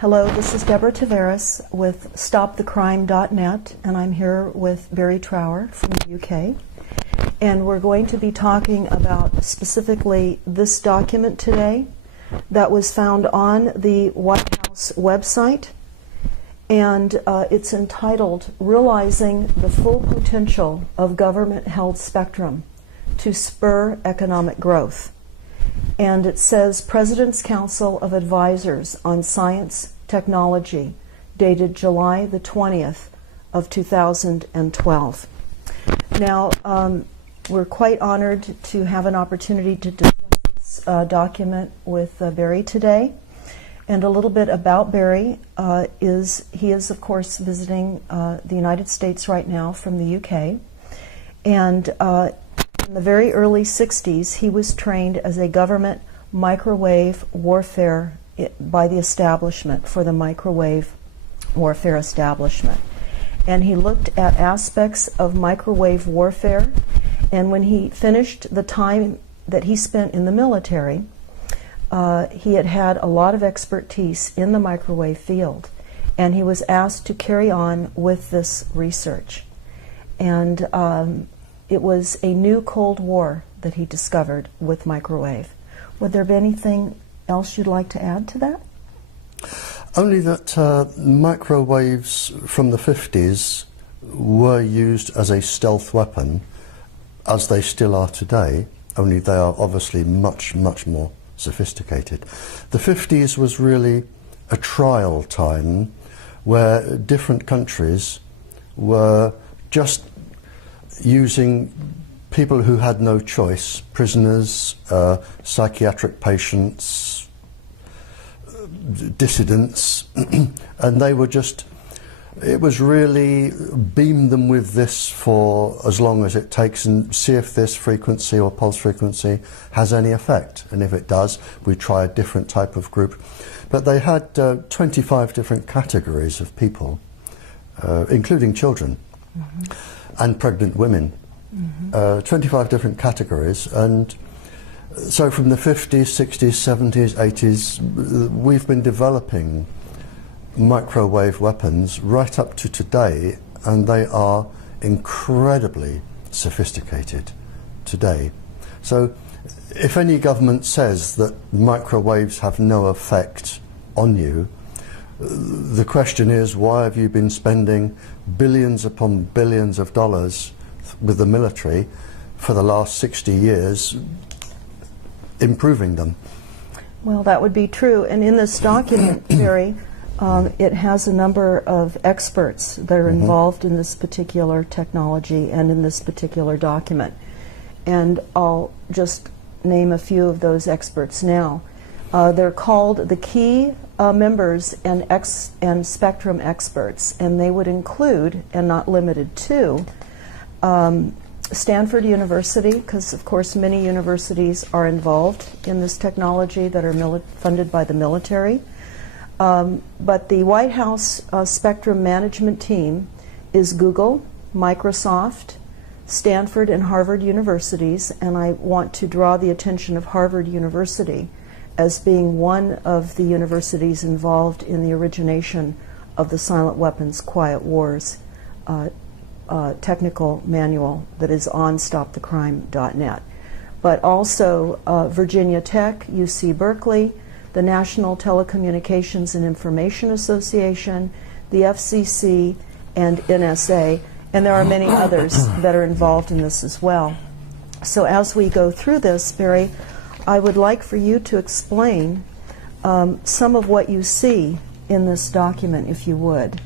Hello, this is Deborah Tavares with StopTheCrime.net, and I'm here with Barrie Trower from the UK. And we're going to be talking about specifically this document today that was found on the White House website, and it's entitled Realizing the Full Potential of Government-Held Spectrum to Spur Economic Growth. And it says President's Council of Advisors on Science Technology, dated July the 20th of 2012. Now, we're quite honored to have an opportunity to discuss this document with Barrie today. And a little bit about Barrie he is of course visiting the United States right now from the UK. And in the very early 60s, he was trained as a government microwave warfare by the establishment, for the microwave warfare establishment. And he looked at aspects of microwave warfare, and when he finished the time that he spent in the military, he had a lot of expertise in the microwave field, and he was asked to carry on with this research. And it was a new Cold War that he discovered with microwave. Would there be anything else you'd like to add to that? Only that microwaves from the 50s were used as a stealth weapon, as they still are today, only they are obviously much, much more sophisticated. The 50s was really a trial time where different countries were just using people who had no choice, prisoners, psychiatric patients, dissidents, and they were just, it was really beam them with this for as long as it takes and see if this frequency or pulse frequency has any effect. And if it does, we try a different type of group. But they had 25 different categories of people, including children. And pregnant women, 25 different categories. And so from the 50s, 60s, 70s, 80s, we've been developing microwave weapons right up to today, and they are incredibly sophisticated today. So if any government says that microwaves have no effect on you, the question is, why have you been spending billions upon billions of dollars with the military for the last 60 years improving them? Well, that would be true. And in this document, Barrie, it has a number of experts that are involved in this particular technology and in this particular document. And I'll just name a few of those experts now. They're called the key members and spectrum experts, and they would include, and not limited to, Stanford University, because of course many universities are involved in this technology that are funded by the military. But the White House spectrum management team is Google, Microsoft, Stanford, and Harvard universities, and I want to draw the attention of Harvard University as being one of the universities involved in the origination of the Silent Weapons Quiet Wars technical manual that is on StopTheCrime.net. But also Virginia Tech, UC Berkeley, the National Telecommunications and Information Association, the FCC, and NSA, and there are many others that are involved in this as well. So as we go through this, Barrie, I would like for you to explain some of what you see in this document, if you would,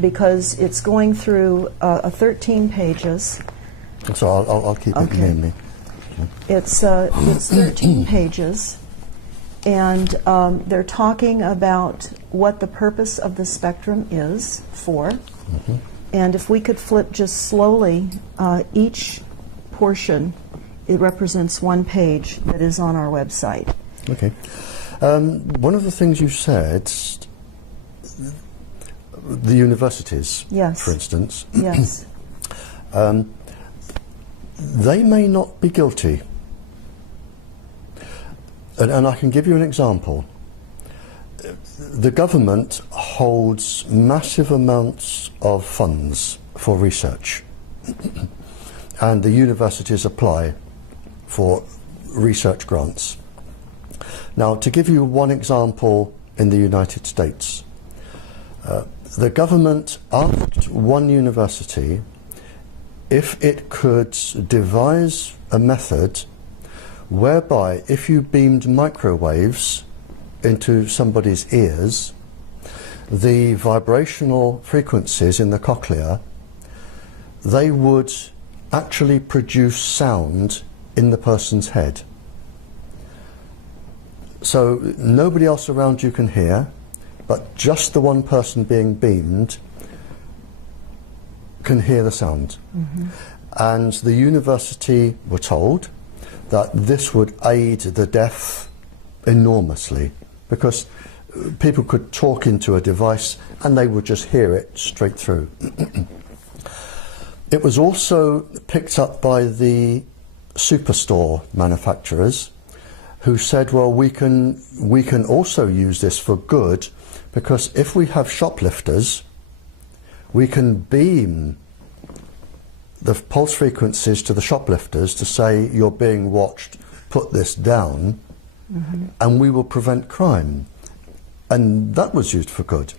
because it's going through 13 pages. So I'll keep it near me. It's 13 pages, and they're talking about what the purpose of the spectrum is for. And if we could flip just slowly each portion, it represents one page that is on our website. Okay. One of the things you said, the universities, yes, for instance, yes, they may not be guilty. And I can give you an example. the government holds massive amounts of funds for research, and the universities apply for research grants. Now, to give you one example in the United States, the government asked one university if it could devise a method whereby if you beamed microwaves into somebody's ears, the vibrational frequencies in the cochlea, they would actually produce sound in the person's head. So nobody else around you can hear, but just the one person being beamed can hear the sound. Mm-hmm. And the university were told that this would aid the deaf enormously, because people could talk into a device and they would just hear it straight through. It was also picked up by the superstore manufacturers, who said, well, we can also use this for good, because if we have shoplifters, we can beam the pulse frequencies to the shoplifters to say, you're being watched, put this down, mm-hmm. and we will prevent crime. And that was used for good.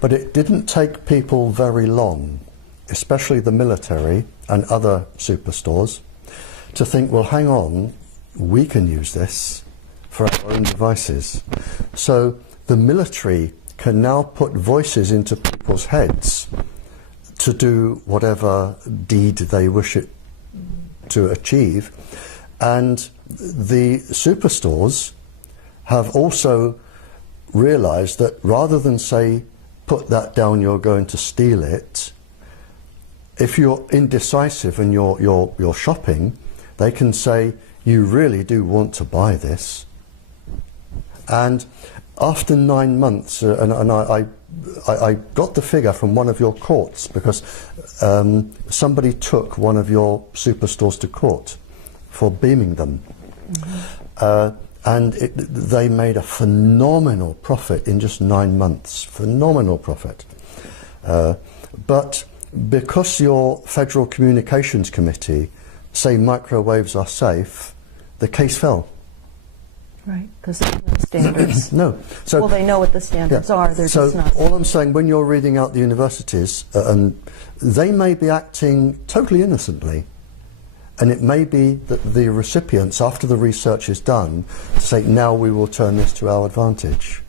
But it didn't take people very long, especially the military and other superstores, to think, well, hang on, we can use this for our own devices. So the military can now put voices into people's heads to do whatever deed they wish it to achieve. And the superstores have also realized that rather than say, put that down, you're going to steal it, if you're indecisive and you're shopping, they can say, you really do want to buy this. And after 9 months, and I got the figure from one of your courts, because somebody took one of your superstores to court for beaming them. Mm-hmm. And they made a phenomenal profit in just 9 months. Phenomenal profit. But because your Federal Communications Committee say microwaves are safe, the case fell. Right, because there's no standards. No. So, well, they know what the standards are. They're so just not. All I'm saying, when you're reading out the universities, and they may be acting totally innocently, and it may be that the recipients, after the research is done, to say, now we will turn this to our advantage.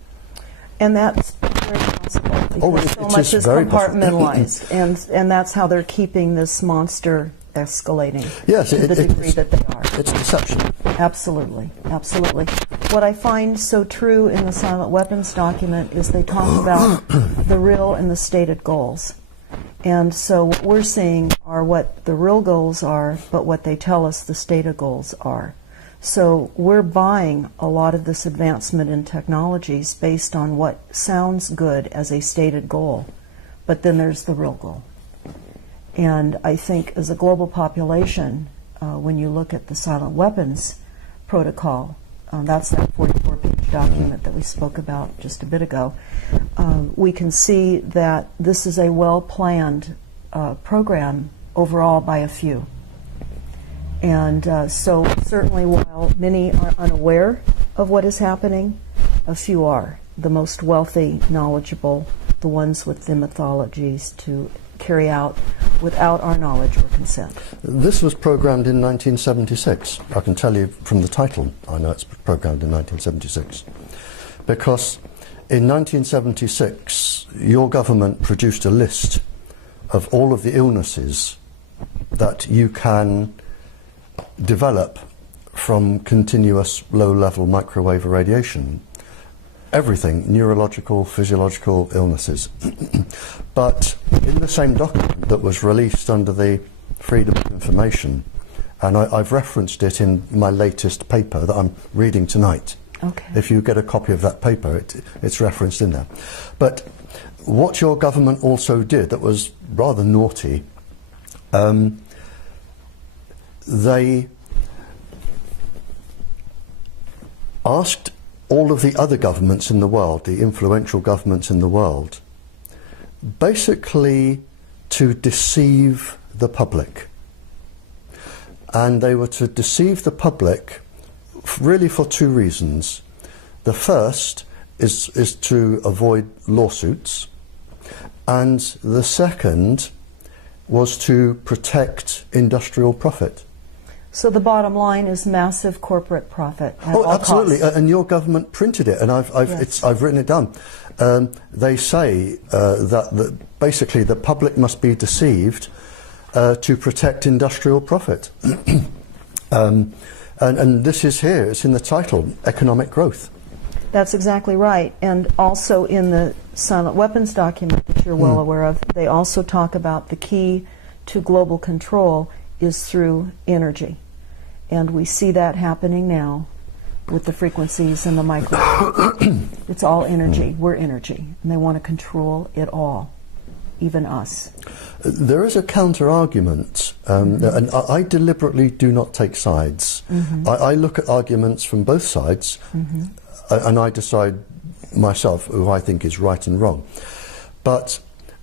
And that's very possible, because so it much is compartmentalized, and that's how they're keeping this monster escalating, yes, to the degree that they are. It's deception. Absolutely, absolutely. What I find so true in the silent weapons document is they talk about the real and the stated goals. And so what we're seeing are what the real goals are, but what they tell us the stated goals are. So we're buying a lot of this advancement in technologies based on what sounds good as a stated goal, but then there's the real goal. And I think as a global population, when you look at the silent weapons protocol, that's that 44-page document that we spoke about just a bit ago, we can see that this is a well-planned program overall by a few. And so certainly while many are unaware of what is happening, a few are. The most wealthy, knowledgeable, the ones with the mythologies to carry out without our knowledge or consent. This was programmed in 1976. I can tell you from the title, I know it's programmed in 1976. Because in 1976, your government produced a list of all of the illnesses that you can develop from continuous low-level microwave irradiation. Everything, neurological, physiological illnesses. But in the same document that was released under the Freedom of Information, and I've referenced it in my latest paper that I'm reading tonight. Okay. If you get a copy of that paper, it's referenced in there. But what your government also did that was rather naughty, they asked all of the other governments in the world, the influential governments in the world, basically to deceive the public. And they were to deceive the public really for two reasons. The first is to avoid lawsuits, and the second was to protect industrial profit. So the bottom line is massive corporate profit at Oh, all absolutely. costs. And your government printed it, and I've written it down. They say that basically the public must be deceived to protect industrial profit. And this is here, it's in the title, economic growth. That's exactly right. And also in the silent weapons document that you're well aware of, they also talk about the key to global control is through energy. And we see that happening now with the frequencies and the micro. It's all energy. We're energy. And they want to control it all, even us. There is a counter-argument, and I deliberately do not take sides. I look at arguments from both sides, and I decide myself who I think is right and wrong. But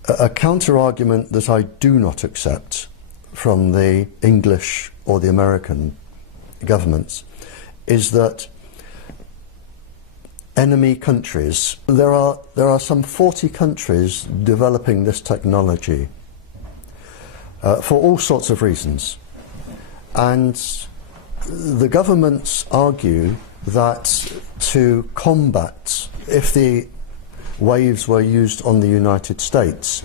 a counter-argument that I do not accept from the English or the American governments is that enemy countries, there are some 40 countries developing this technology for all sorts of reasons, and the governments argue that to combat, if the waves were used on the United States,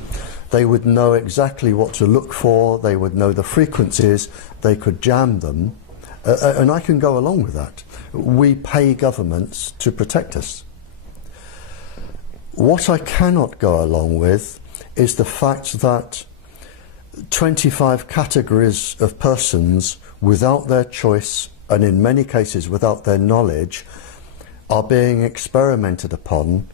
they would know exactly what to look for, they would know the frequencies, they could jam them, and I can go along with that. We pay governments to protect us. What I cannot go along with is the fact that 25 categories of persons, without their choice and in many cases without their knowledge, are being experimented upon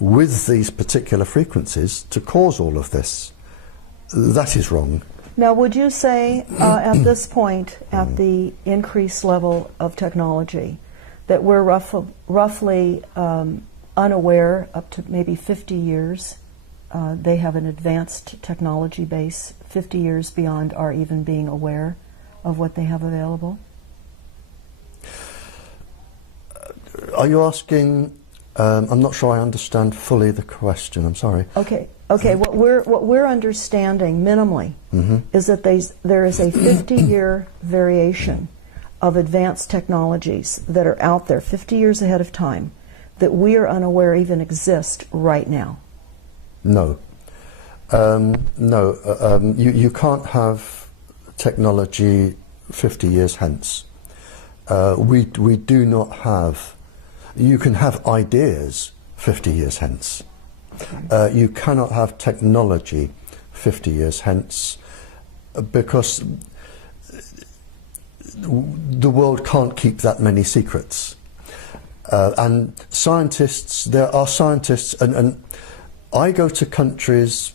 with these particular frequencies to cause all of this. That is wrong. Now, would you say at this point, at the increased level of technology, that we're roughly unaware up to maybe 50 years? They have an advanced technology base 50 years beyond our even being aware of what they have available? Are you asking? I'm not sure I understand fully the question. I'm sorry. Okay. What we're understanding minimally is that there is a 50-year variation of advanced technologies that are out there 50 years ahead of time that we are unaware even exist right now. No. You can't have technology 50 years hence. We do not have. You can have ideas 50 years hence. You cannot have technology 50 years hence because the world can't keep that many secrets. And scientists, there are scientists, and I go to countries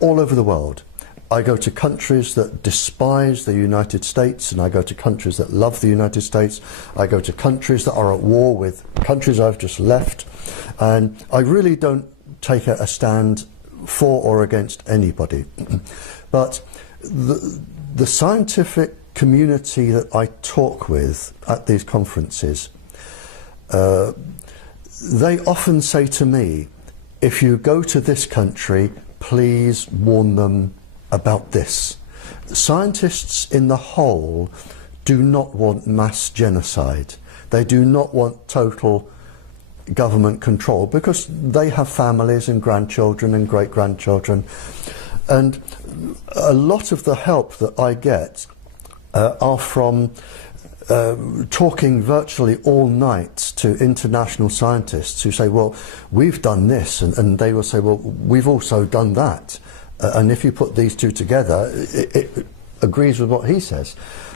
all over the world. I go to countries that despise the United States, and I go to countries that love the United States. I go to countries that are at war with countries I've just left. And I really don't take a stand for or against anybody. But the scientific community that I talk with at these conferences, they often say to me, if you go to this country, please warn them about this. Scientists in the whole do not want mass genocide. They do not want total government control because they have families and grandchildren and great-grandchildren. And a lot of the help that I get are from talking virtually all night to international scientists who say, well, we've done this, and they will say, well, we've also done that. And if you put these two together, it agrees with what he says.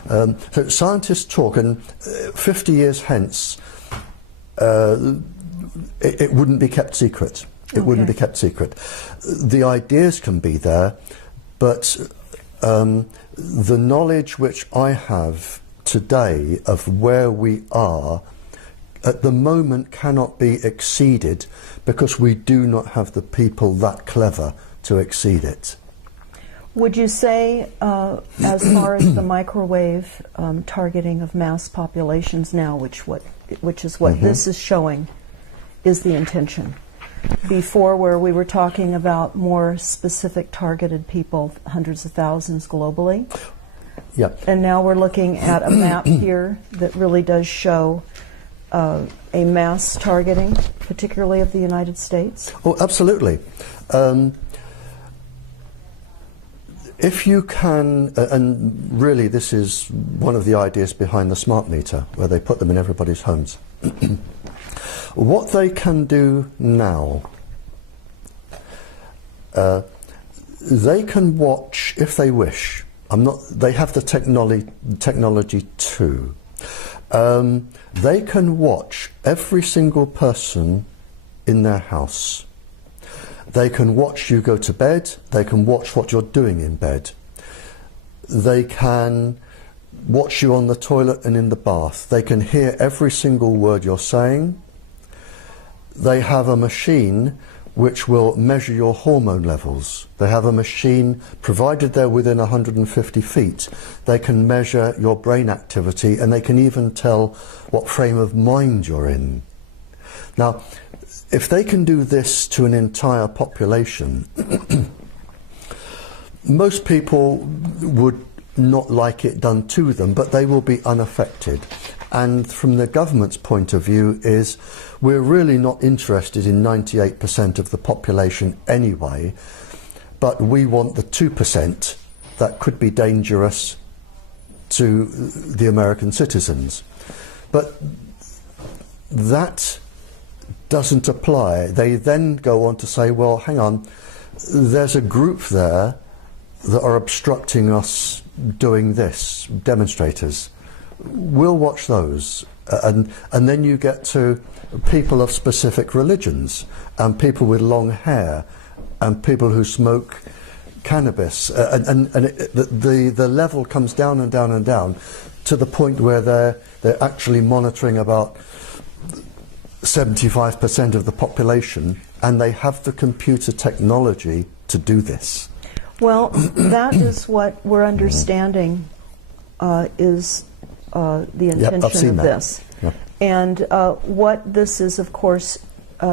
So scientists talk, and 50 years hence, it wouldn't be kept secret. It wouldn't be kept secret. The ideas can be there, but the knowledge which I have today of where we are at the moment cannot be exceeded because we do not have the people that clever to exceed it. Would you say, as far as the microwave targeting of mass populations now, which is what this is showing, is the intention? Before, where we were talking about more specific targeted people, hundreds of thousands globally. Yeah. And now we're looking at a map here that really does show a mass targeting, particularly of the United States. Oh, absolutely. If you can, and really this is one of the ideas behind the smart meter, where they put them in everybody's homes. What they can do now, they can watch, if they wish, they have the technology too. They can watch every single person in their house. They can watch you go to bed. They can watch what you're doing in bed. They can watch you on the toilet and in the bath. They can hear every single word you're saying. They have a machine which will measure your hormone levels. They have a machine, provided they're within 150 feet, they can measure your brain activity, and they can even tell what frame of mind you're in. Now, if they can do this to an entire population, most people would not like it done to them, but they will be unaffected. And from the government's point of view is, we're really not interested in 98% of the population anyway, but we want the 2% that could be dangerous to the American citizens. But that doesn't apply. They then go on to say, well, hang on, there's a group there that are obstructing us doing this, demonstrators. We'll watch those. And then you get to people of specific religions, and people with long hair, and people who smoke cannabis, the level comes down and down and down to the point where they're actually monitoring about 75% of the population, and they have the computer technology to do this. Well, that is what we're understanding is the intention of this. Yep. And what this is, of course,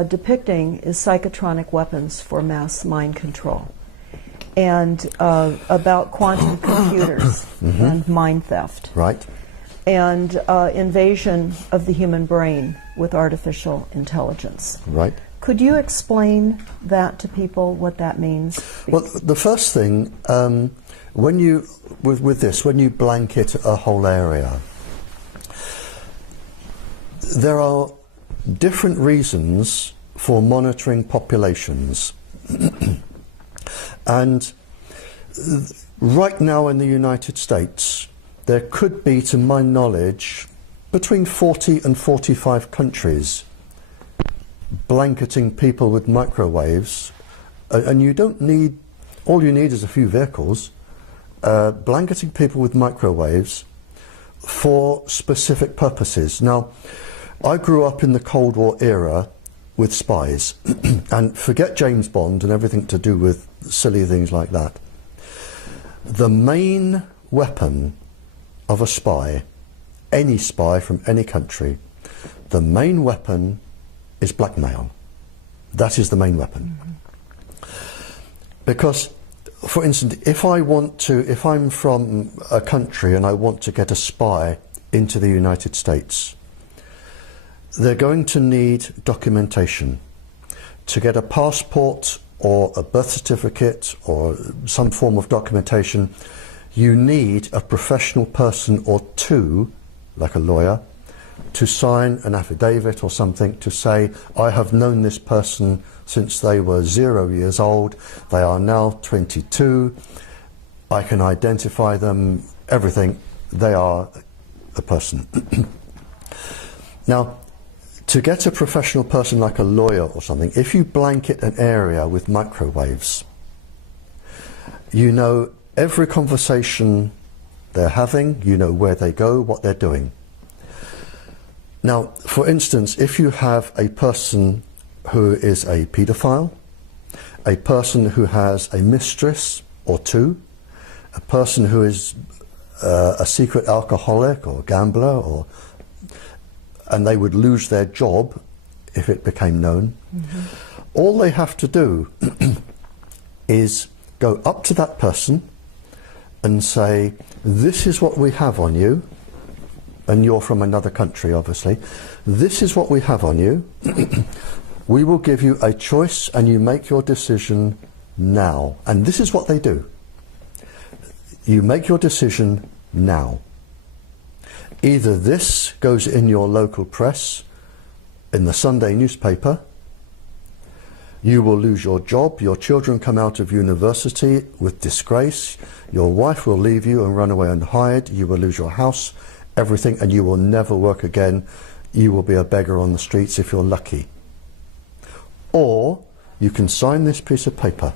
depicting is psychotronic weapons for mass mind control, and about quantum computers and mind theft. Right. And invasion of the human brain with artificial intelligence. Right. Could you explain that to people, what that means? Well, the first thing, when you when you blanket a whole area, there are different reasons for monitoring populations. And right now in the United States, there could be, to my knowledge, between 40 and 45 countries blanketing people with microwaves, and you don't need, all you need is a few vehicles, blanketing people with microwaves for specific purposes. Now, I grew up in the Cold War era with spies, and forget James Bond and everything to do with silly things like that. The main weapon of a spy, any spy from any country, the main weapon is blackmail. That is the main weapon. Because, for instance, if I'm from a country and I want to get a spy into the United States, they're going to need documentation. To get a passport or a birth certificate or some form of documentation, you need a professional person or two, like a lawyer, to sign an affidavit or something to say, I have known this person since they were 0 years old, they are now 22, I can identify them, everything, they are a person. Now, to get a professional person like a lawyer or something, if you blanket an area with microwaves, you know every conversation they're having, you know where they go, what they're doing. Now, for instance, if you have a person who is a paedophile, a person who has a mistress or two, a person who is a secret alcoholic or gambler, and they would lose their job if it became known, all they have to do is go up to that person and say, this is what we have on you, and you're from another country obviously, this is what we have on you, we will give you a choice and you make your decision now. And this is what they do. You make your decision now. Either this goes in your local press, in the Sunday newspaper, you will lose your job, your children come out of university with disgrace, your wife will leave you and run away and hide, you will lose your house, everything, and you will never work again. You will be a beggar on the streets if you're lucky. Or you can sign this piece of paper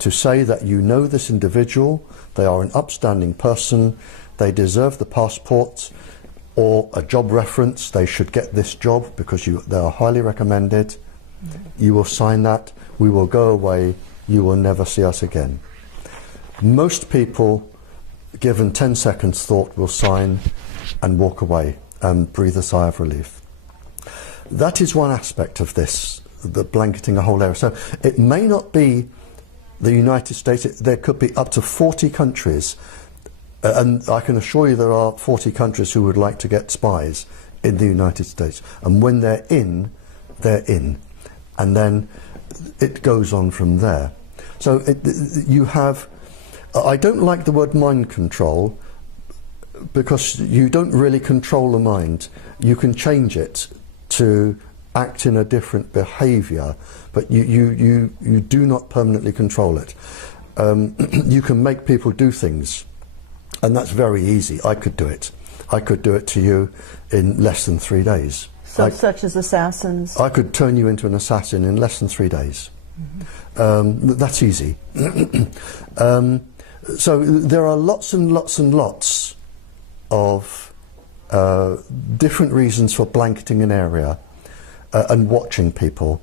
to say that you know this individual, they are an upstanding person, they deserve the passport or a job reference, they should get this job because they are highly recommended. You will sign that, we will go away, you will never see us again. Most people, given 10 seconds thought, will sign and walk away and breathe a sigh of relief. That is one aspect of this, the blanketing a whole area. So it may not be the United States, there could be up to 40 countries, and I can assure you there are 40 countries who would like to get spies in the United States. And when they're in, they're in. And then it goes on from there. So you have, I don't like the word mind control, because you don't really control the mind. You can change it to act in a different behaviour, but you do not permanently control it. You can make people do things, and that's very easy. I could do it. I could do it to you in less than 3 days. So such as assassins? I could turn you into an assassin in less than 3 days. That's easy. So there are lots and lots and lots of different reasons for blanketing an area and watching people.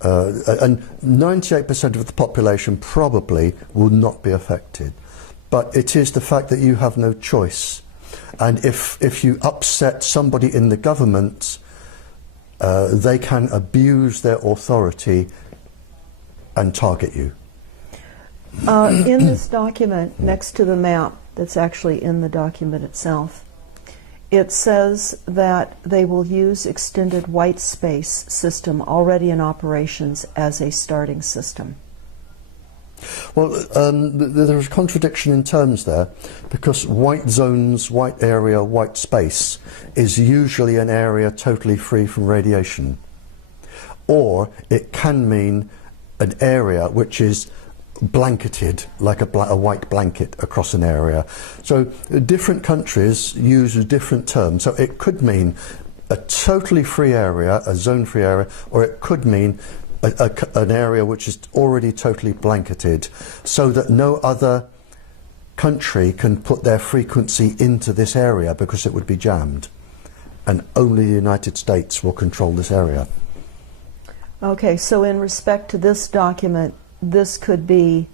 And 98% of the population probably will not be affected. But it is the fact that you have no choice. And if you upset somebody in the government, they can abuse their authority and target you. In this document, next to the map that's actually in the document itself, it says that they will use extended white space system already in operations as a starting system. Well, there's a contradiction in terms there, because white zones, white area, white space is usually an area totally free from radiation. Or it can mean an area which is blanketed, like a white blanket across an area. So different countries use different terms. So it could mean a totally free area, a zone-free area, or it could mean an area which is already totally blanketed, so that no other country can put their frequency into this area because it would be jammed, and only the United States will control this area. Okay, so in respect to this document, this could be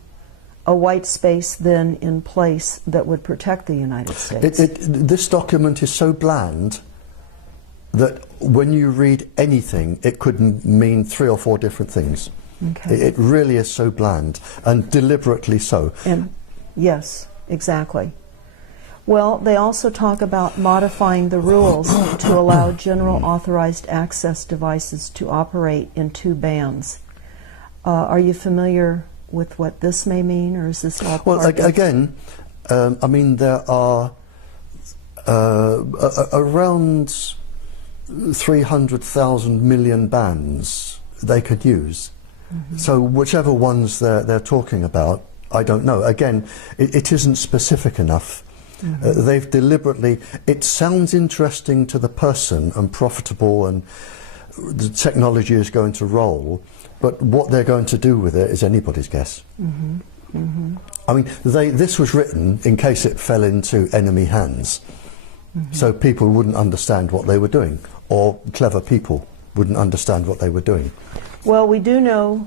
a white space then in place that would protect the United States. This document is so bland that when you read anything, it could mean 3 or 4 different things. Okay. It really is so bland, and deliberately so. And yes, exactly. Well, they also talk about modifying the rules to allow general authorized access devices to operate in 2 bands. Are you familiar with what this may mean, or is this all part of again, I mean, there are around 300,000 million bands they could use. So whichever ones they're talking about, I don't know. Again, it isn't specific enough. They've deliberately, it sounds interesting to the person and profitable, and the technology is going to roll, but what they're going to do with it is anybody's guess. I mean, this was written in case it fell into enemy hands. So people wouldn't understand what they were doing, or clever people wouldn't understand what they were doing. Well, we do know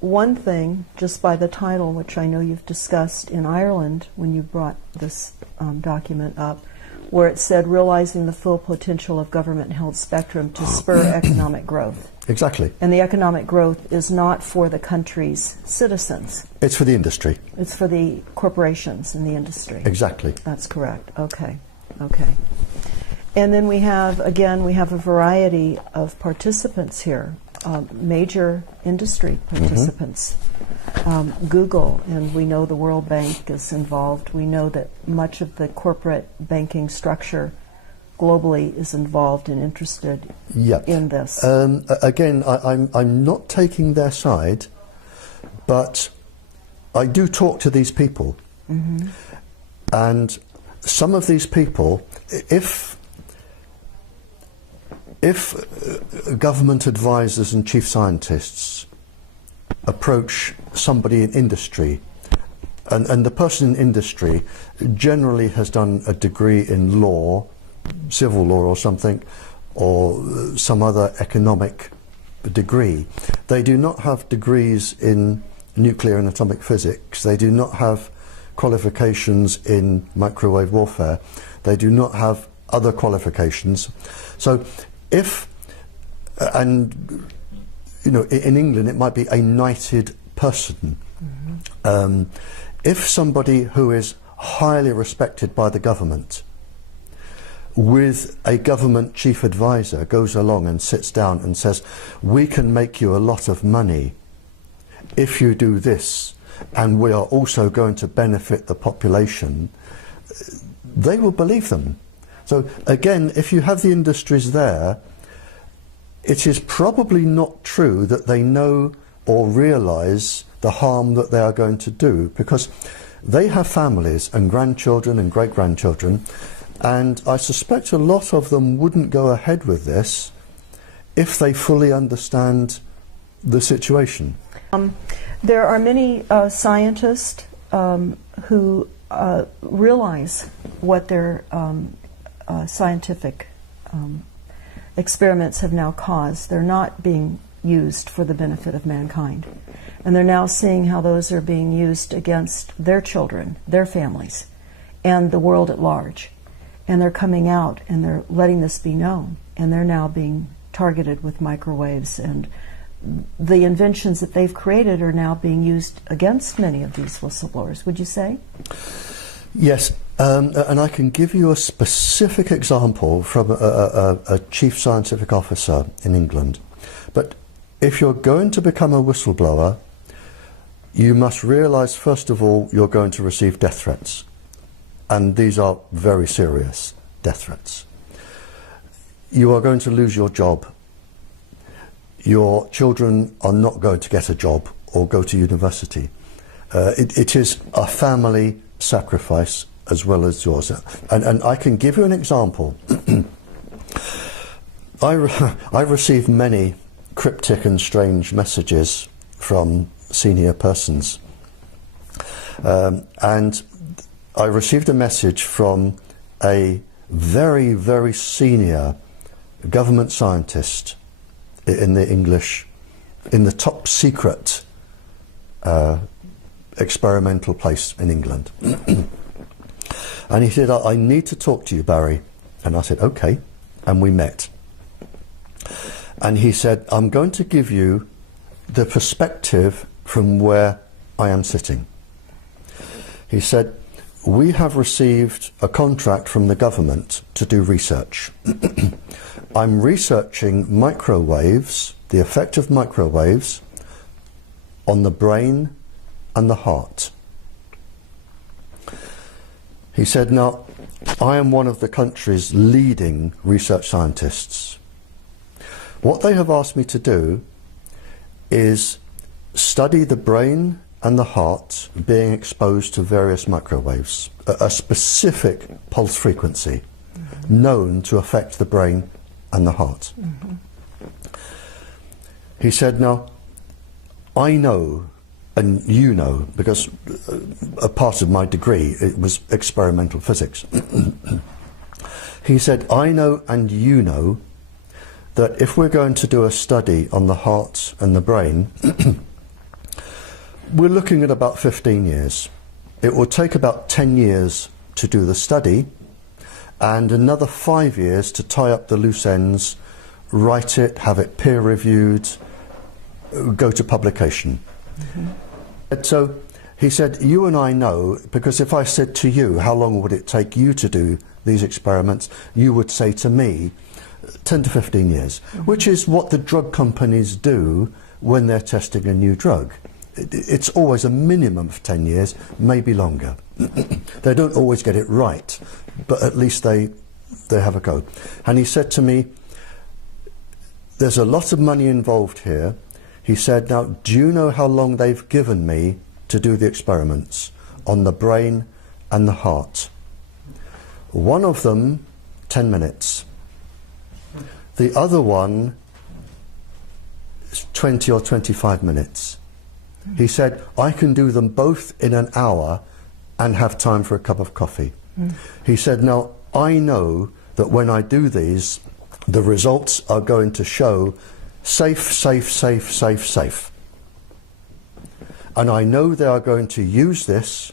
one thing, just by the title, which I know you've discussed in Ireland when you brought this document up, where it said, realizing the full potential of government-held spectrum to spur economic growth. Exactly. And the economic growth is not for the country's citizens. It's for the industry. It's for the corporations in the industry. Exactly. That's correct. Okay. Okay. And then we have, again, we have a variety of participants here, major industry participants. Google, and we know the World Bank is involved. We know that much of the corporate banking structure globally is involved and interested in this. Again, I'm not taking their side, but I do talk to these people. And some of these people, if government advisors and chief scientists approach somebody in industry, and the person in industry generally has done a degree in law, civil law or something, or some other economic degree. They do not have degrees in nuclear and atomic physics. They do not have qualifications in microwave warfare. They do not have other qualifications. So if, and you know, in England it might be a knighted person. If somebody who is highly respected by the government with a government chief advisor goes along and sits down and says, we can make you a lot of money if you do this, and we are also going to benefit the population, they will believe them. So again, if you have the industries there, it is probably not true that they know or realise the harm that they are going to do, because they have families and grandchildren and great-grandchildren, and I suspect a lot of them wouldn't go ahead with this if they fully understand the situation. There are many scientists who realize what their scientific experiments have now caused. They're not being used for the benefit of mankind. And they're now seeing how those are being used against their children, their families, and the world at large. And they're coming out and they're letting this be known. And they're now being targeted with microwaves, and the inventions that they've created are now being used against many of these whistleblowers, would you say? Yes, and I can give you a specific example from a chief scientific officer in England. But if you're going to become a whistleblower, you must realise, first of all, you're going to receive death threats. And these are very serious death threats. You are going to lose your job. Your children are not going to get a job or go to university. It is a family sacrifice as well as yours. And I can give you an example. I received many cryptic and strange messages from senior persons. And I received a message from a very, very senior government scientist in the top secret experimental place in England. And he said, I need to talk to you, Barrie. And I said, okay. And we met. And he said, I'm going to give you the perspective from where I am sitting. He said, we have received a contract from the government to do research. I'm researching microwaves, the effect of microwaves on the brain and the heart. He said, now, I am one of the country's leading research scientists. What they have asked me to do is study the brain and the heart being exposed to various microwaves, a specific pulse frequency known to affect the brain and the heart. He said, now, I know, and you know, because a part of my degree, it was experimental physics. He said, I know and you know that if we're going to do a study on the heart and the brain, we're looking at about 15 years. It will take about 10 years to do the study and another 5 years to tie up the loose ends, write it, have it peer reviewed, go to publication. Mm-hmm. So he said, you and I know, because if I said to you, how long would it take you to do these experiments, you would say to me, 10 to 15 years, mm-hmm. which is what the drug companies do when they're testing a new drug. It's always a minimum of 10 years, maybe longer. They don't always get it right, but at least they have a go. And he said to me, there's a lot of money involved here. He said, now, do you know how long they've given me to do the experiments on the brain and the heart? One of them, 10 minutes. The other one is 20 or 25 minutes. He said, I can do them both in an hour and have time for a cup of coffee. He said, now, I know that when I do these, the results are going to show safe, safe, safe, safe, safe. And I know they are going to use this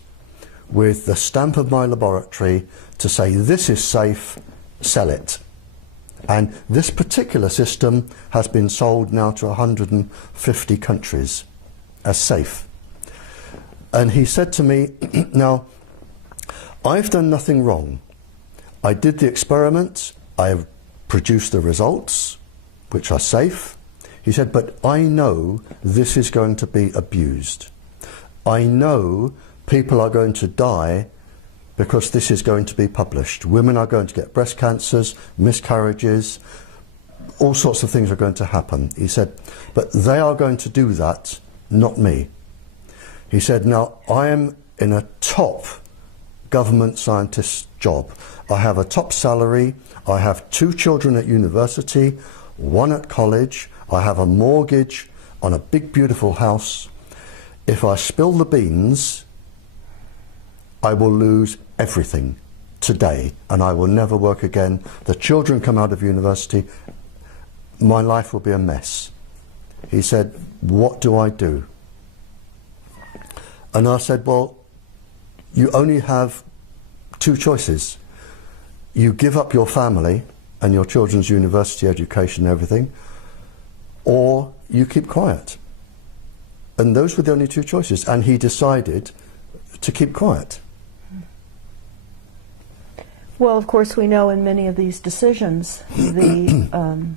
with the stamp of my laboratory to say, this is safe, sell it. And this particular system has been sold now to 150 countries as safe. And he said to me, now, I've done nothing wrong. I did the experiment, I have produced the results, which are safe. He said, but I know this is going to be abused. I know people are going to die because this is going to be published. Women are going to get breast cancers, miscarriages, all sorts of things are going to happen. He said, but they are going to do that, not me. He said, now, I am in a top government scientist job. I have a top salary, I have 2 children at university, 1 at college, I have a mortgage on a big beautiful house. If I spill the beans, I will lose everything today and I will never work again. The children come out of university, my life will be a mess. He said, what do I do? And I said, well, you only have 2 choices. You give up your family and your children's university education and everything, or you keep quiet. And those were the only 2 choices. And he decided to keep quiet. Well, of course, we know in many of these decisions the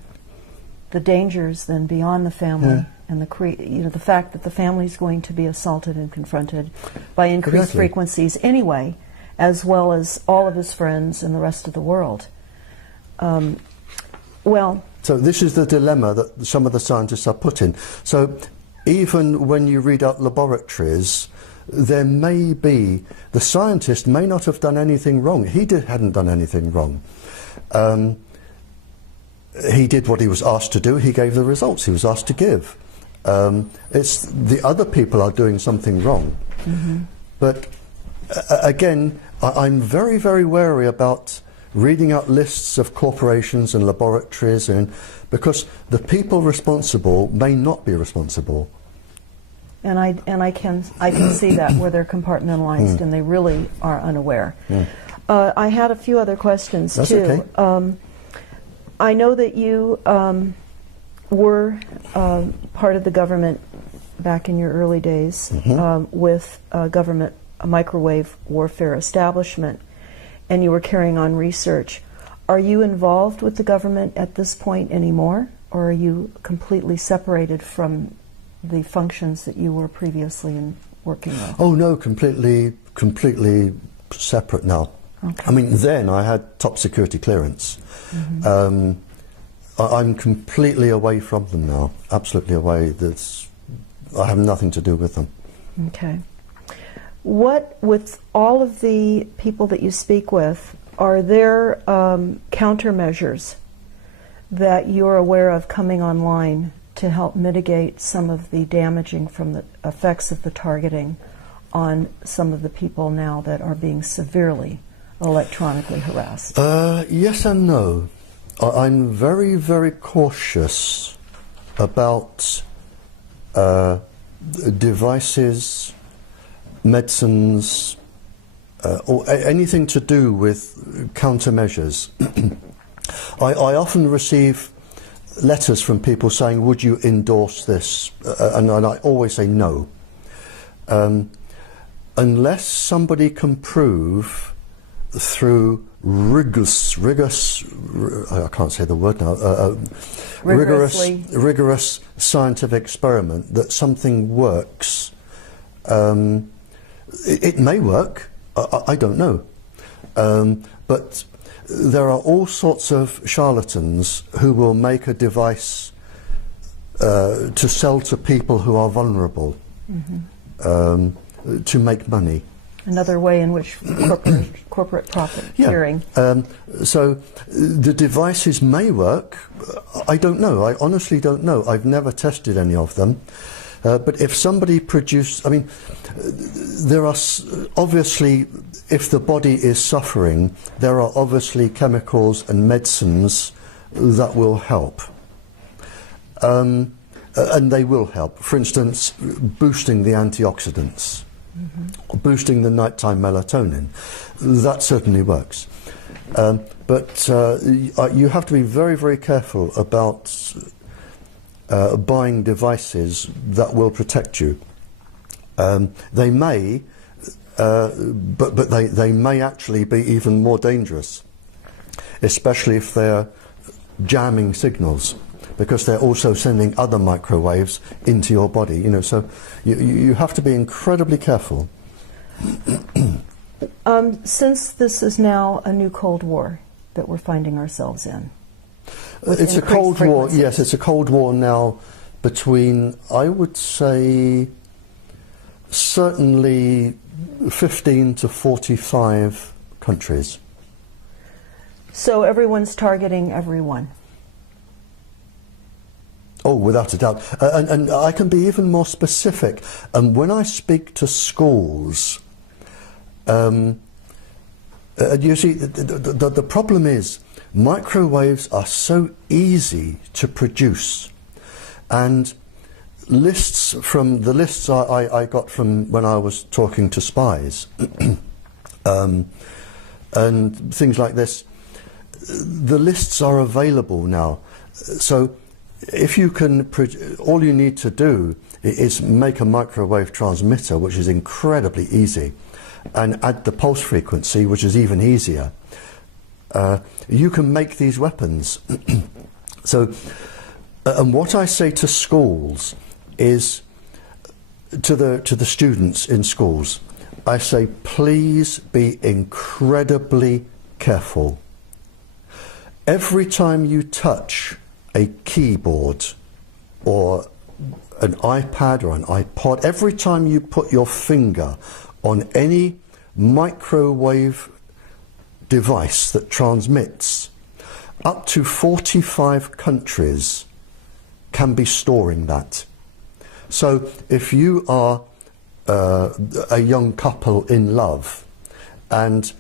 dangers then beyond the family, and the fact that the family is going to be assaulted and confronted by increased frequencies anyway, as well as all of his friends and the rest of the world. So this is the dilemma that some of the scientists are put in. So even when you read out laboratories, there may be, the scientist may not have done anything wrong. He hadn't done anything wrong. He did what he was asked to do. He gave the results he was asked to give. It's the other people are doing something wrong. Mm-hmm. But again, I'm very, very wary about reading out lists of corporations and laboratories, because the people responsible may not be responsible. And I can see that, where they're compartmentalized and they really are unaware. I had a few other questions. That's too. Okay. I know that you were part of the government back in your early days with government microwave warfare establishment, and you were carrying on research. Are you involved with the government at this point anymore, or are you completely separated from the functions that you were previously working with? Oh no, completely separate now. Okay. I mean, then I had top security clearance. I'm completely away from them now, absolutely away. I have nothing to do with them. Okay. What, with all of the people that you speak with, are there countermeasures that you're aware of coming online to help mitigate some of the damaging from the effects of the targeting on some of the people now that are being severely electronically harassed? Yes and no. I'm very, very cautious about devices, medicines, or anything to do with countermeasures. I often receive letters from people saying, would you endorse this? And I always say no. Unless somebody can prove through rigorous, I can't say the word now, rigorous scientific experiment that something works, it may work, I don't know. But there are all sorts of charlatans who will make a device to sell to people who are vulnerable, to make money. Another way in which corporate profiteering. So the devices may work. I don't know. I honestly don't know. I've never tested any of them. But if somebody produced, I mean, there are obviously, if the body is suffering, there are obviously chemicals and medicines that will help. And they will help. For instance, boosting the antioxidants. Boosting the nighttime melatonin, that certainly works. But you have to be very, very careful about buying devices that will protect you. They may, but they may actually be even more dangerous, especially if they're jamming signals, because they're also sending other microwaves into your body, you know, so you have to be incredibly careful. Since this is now a new Cold War that we're finding ourselves in. It's a Cold War, yes, it's a Cold War now between, I would say, certainly 15 to 45 countries. So everyone's targeting everyone. Oh, without a doubt. And I can be even more specific. When I speak to schools, you see, the problem is microwaves are so easy to produce. And lists I got from when I was talking to spies, and things like this, the lists are available now. So if you can, all you need to do is make a microwave transmitter, which is incredibly easy, and add the pulse frequency, which is even easier. You can make these weapons. So, and what I say to schools is, to the students in schools, I say, please be incredibly careful. Every time you touch a keyboard or an iPad or an iPod, every time you put your finger on any microwave device that transmits, up to 45 countries can be storing that. So if you are a young couple in love and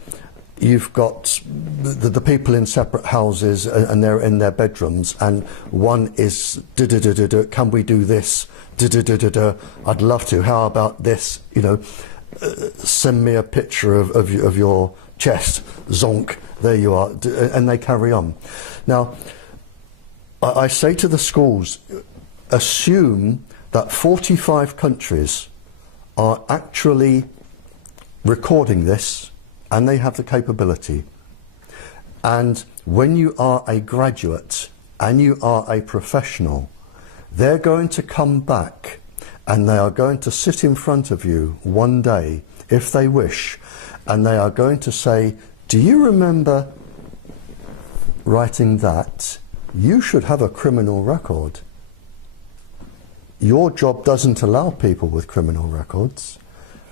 you've got the people in separate houses and they're in their bedrooms, and one is can we do this, I'd love to, how about this, you know, send me a picture of your chest, zonk, there you are, and they carry on. Now I say to the schools, assume that 45 countries are actually recording this, and they have the capability. And when you are a graduate and you are a professional, they're going to come back and they are going to sit in front of you one day, if they wish, and they are going to say, do you remember writing that? You should have a criminal record. Your job doesn't allow people with criminal records.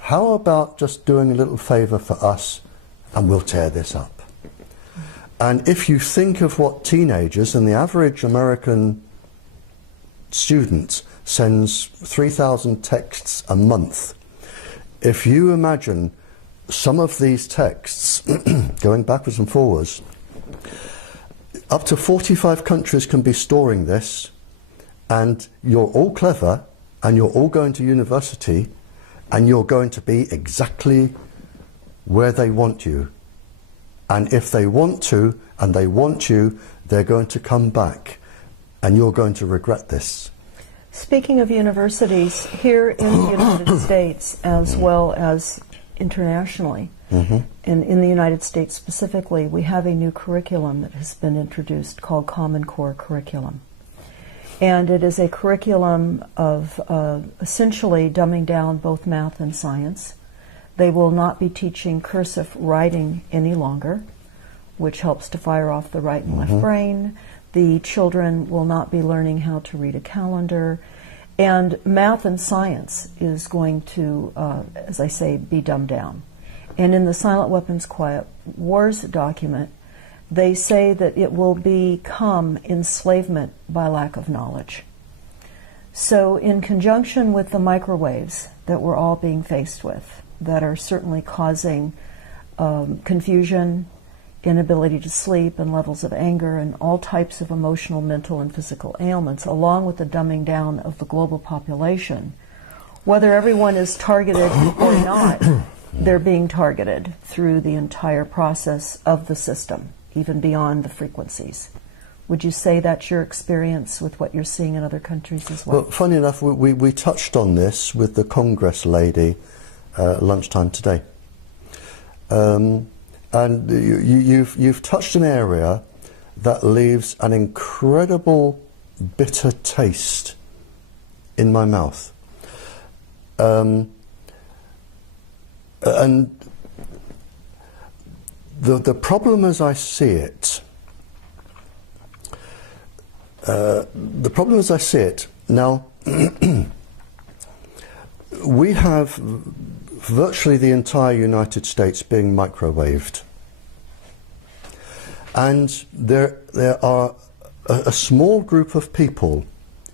How about just doing a little favour for us, and we'll tear this up? And if you think of what teenagers, and the average American student sends 3,000 texts a month, if you imagine some of these texts, going backwards and forwards, up to 45 countries can be storing this, and you're all clever, and you're all going to university, and you're going to be exactly where they want you. And if they want to, and they want you, they're going to come back, and you're going to regret this. Speaking of universities, here in the United States, as well as internationally, and in the United States specifically, we have a new curriculum that has been introduced called Common Core Curriculum. And it is a curriculum of essentially dumbing down both math and science. They will not be teaching cursive writing any longer, which helps to fire off the right and left brain. The children will not be learning how to read a calendar. And math and science is going to, as I say, be dumbed down. And in the Silent Weapons Quiet Wars document, they say that it will become enslavement by lack of knowledge. So in conjunction with the microwaves that we're all being faced with, that are certainly causing confusion, inability to sleep, and levels of anger, and all types of emotional, mental, and physical ailments, along with the dumbing down of the global population, whether everyone is targeted or not, they're being targeted through the entire process of the system, even beyond the frequencies. Would you say that's your experience with what you're seeing in other countries as well? Well, funny enough, we touched on this with the Congress lady lunchtime today. And you've touched an area that leaves an incredible bitter taste in my mouth. And the problem as I see it, now, we have virtually the entire United States being microwaved. And there are a small group of people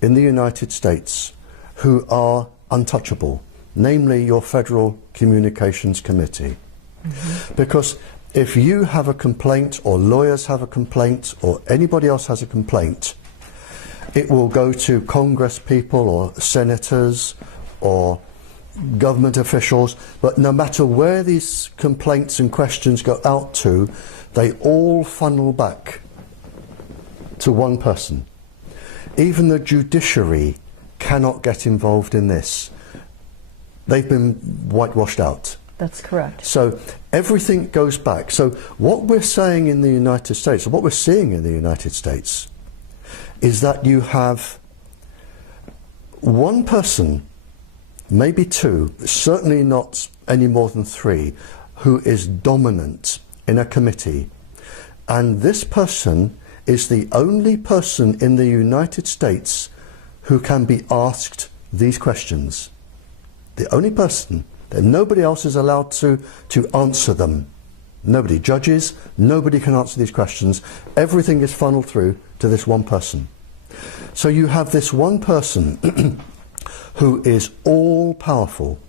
in the United States who are untouchable, namely your Federal Communications Committee. Because if you have a complaint, or lawyers have a complaint, or anybody else has a complaint, it will go to Congress people or senators or government officials, but no matter where these complaints and questions go out to, they all funnel back to one person. Even the judiciary cannot get involved in this. They've been whitewashed out. That's correct. So everything goes back. So what we're saying in the United States, or what we're seeing in the United States, is that you have one person, maybe two, certainly not any more than three, who is dominant in a committee. And this person is the only person in the United States who can be asked these questions. The only person. That nobody else is allowed to answer them. Nobody. Judges, nobody can answer these questions. Everything is funneled through to this one person. So you have this one person who is all powerful.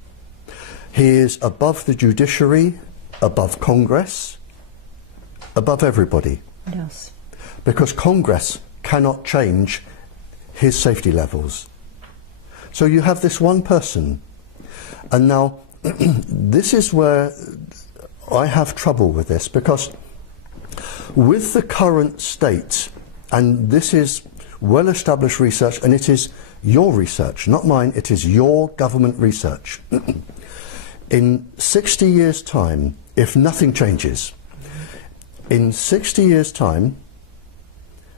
He is above the judiciary, above Congress, above everybody. Yes. Because Congress cannot change his safety levels. So you have this one person. And now, this is where I have trouble with this, because with the current state, and this is well-established research, and it is your research, not mine, it is your government research. In 60 years' time, if nothing changes, in 60 years' time,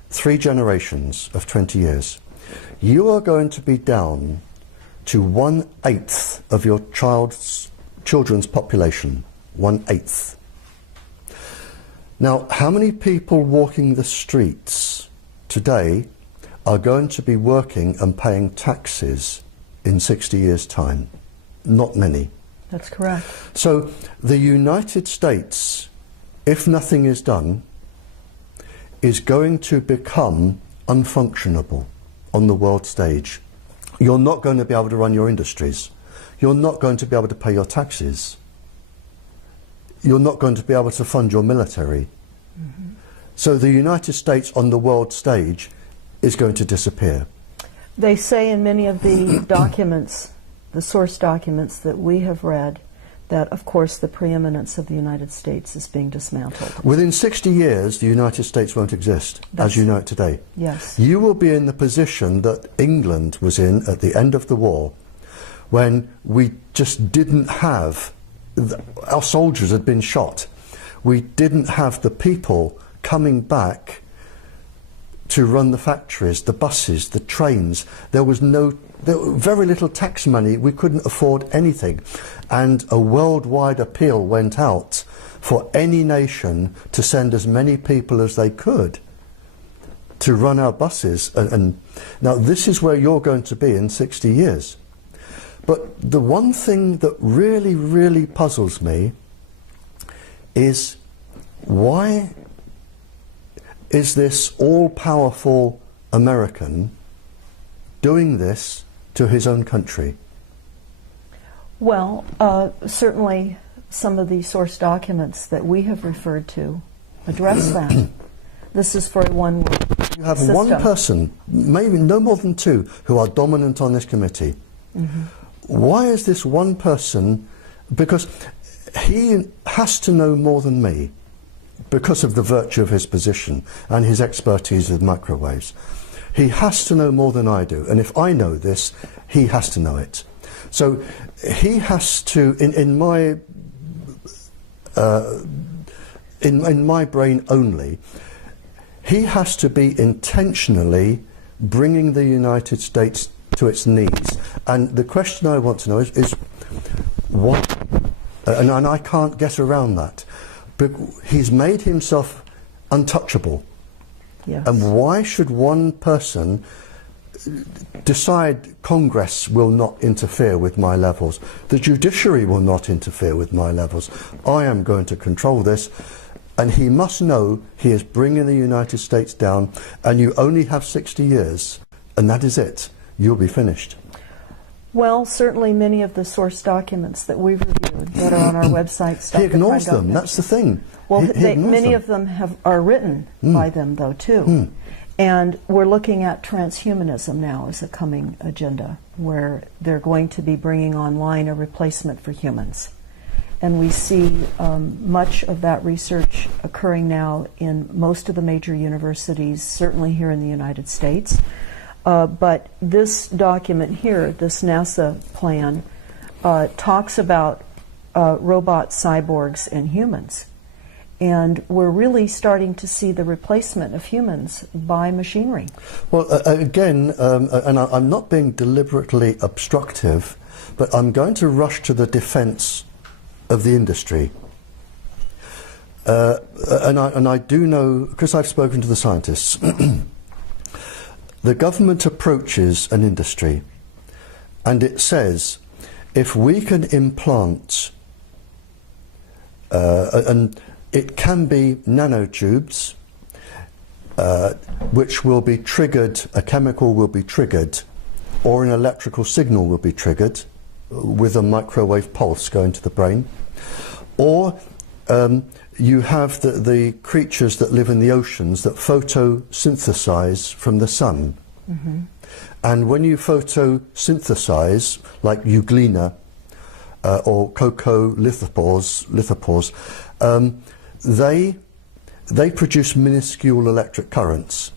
3 generations of 20 years, you are going to be down to 1/8 of your children's population. 1/8. Now, how many people walking the streets today are going to be working and paying taxes in 60 years' time? Not many. That's correct. So the United States, if nothing is done, is going to become unfunctionable on the world stage. You're not going to be able to run your industries. You're not going to be able to pay your taxes. you're not going to be able to fund your military. Mm-hmm. So the United States on the world stage is going to disappear. They say in many of the documents, the source documents that we have read, that, of course, the preeminence of the United States is being dismantled. Within 60 years, the United States won't exist, as you know it today. Yes. You will be in the position that England was in at the end of the war, when we just didn't have, our soldiers had been shot. We didn't have the people coming back to run the factories, the buses, the trains. There was very little tax money. We couldn't afford anything. And a worldwide appeal went out for any nation to send as many people as they could to run our buses. And now this is where you're going to be in 60 years. But the one thing that really, really puzzles me is, why is this all-powerful American doing this to his own country? Well, certainly some of the source documents that we have referred to address that. This is for one You have system. one person, maybe no more than two, who are dominant on this committee. Mm-hmm. Why is this one person? Because he has to know more than me, because of the virtue of his position and his expertise with microwaves. He has to know more than I do, and if I know this, he has to know it. So he has to, in my brain only, he has to be intentionally bringing the United States to its knees. And the question I want to know is what, and I can't get around that. But he's made himself untouchable. Yes. And why should one person decide Congress will not interfere with my levels? The judiciary will not interfere with my levels. I am going to control this. And he must know he is bringing the United States down, and you only have 60 years, and that is it. You'll be finished. Well, certainly many of the source documents that we've reviewed that are on our website. He ignores them. That's the thing. Well, he many of them are written by them, though, too. And we're looking at transhumanism now as a coming agenda, where they're going to be bringing online a replacement for humans. And we see much of that research occurring now in most of the major universities, certainly here in the United States. But this document here, this NASA plan, talks about robots, cyborgs, and humans. And we're really starting to see the replacement of humans by machinery. Well, again, and I'm not being deliberately obstructive, but I'm going to rush to the defense of the industry. And I do know, because I've spoken to the scientists, the government approaches an industry and it says, if we can implant, and it can be nanotubes, which will be triggered, a chemical will be triggered, or an electrical signal will be triggered with a microwave pulse going to the brain, or you have the creatures that live in the oceans that photosynthesize from the sun. Mm-hmm. And when you photosynthesize, like euglena or coccolithophores, they produce minuscule electric currents.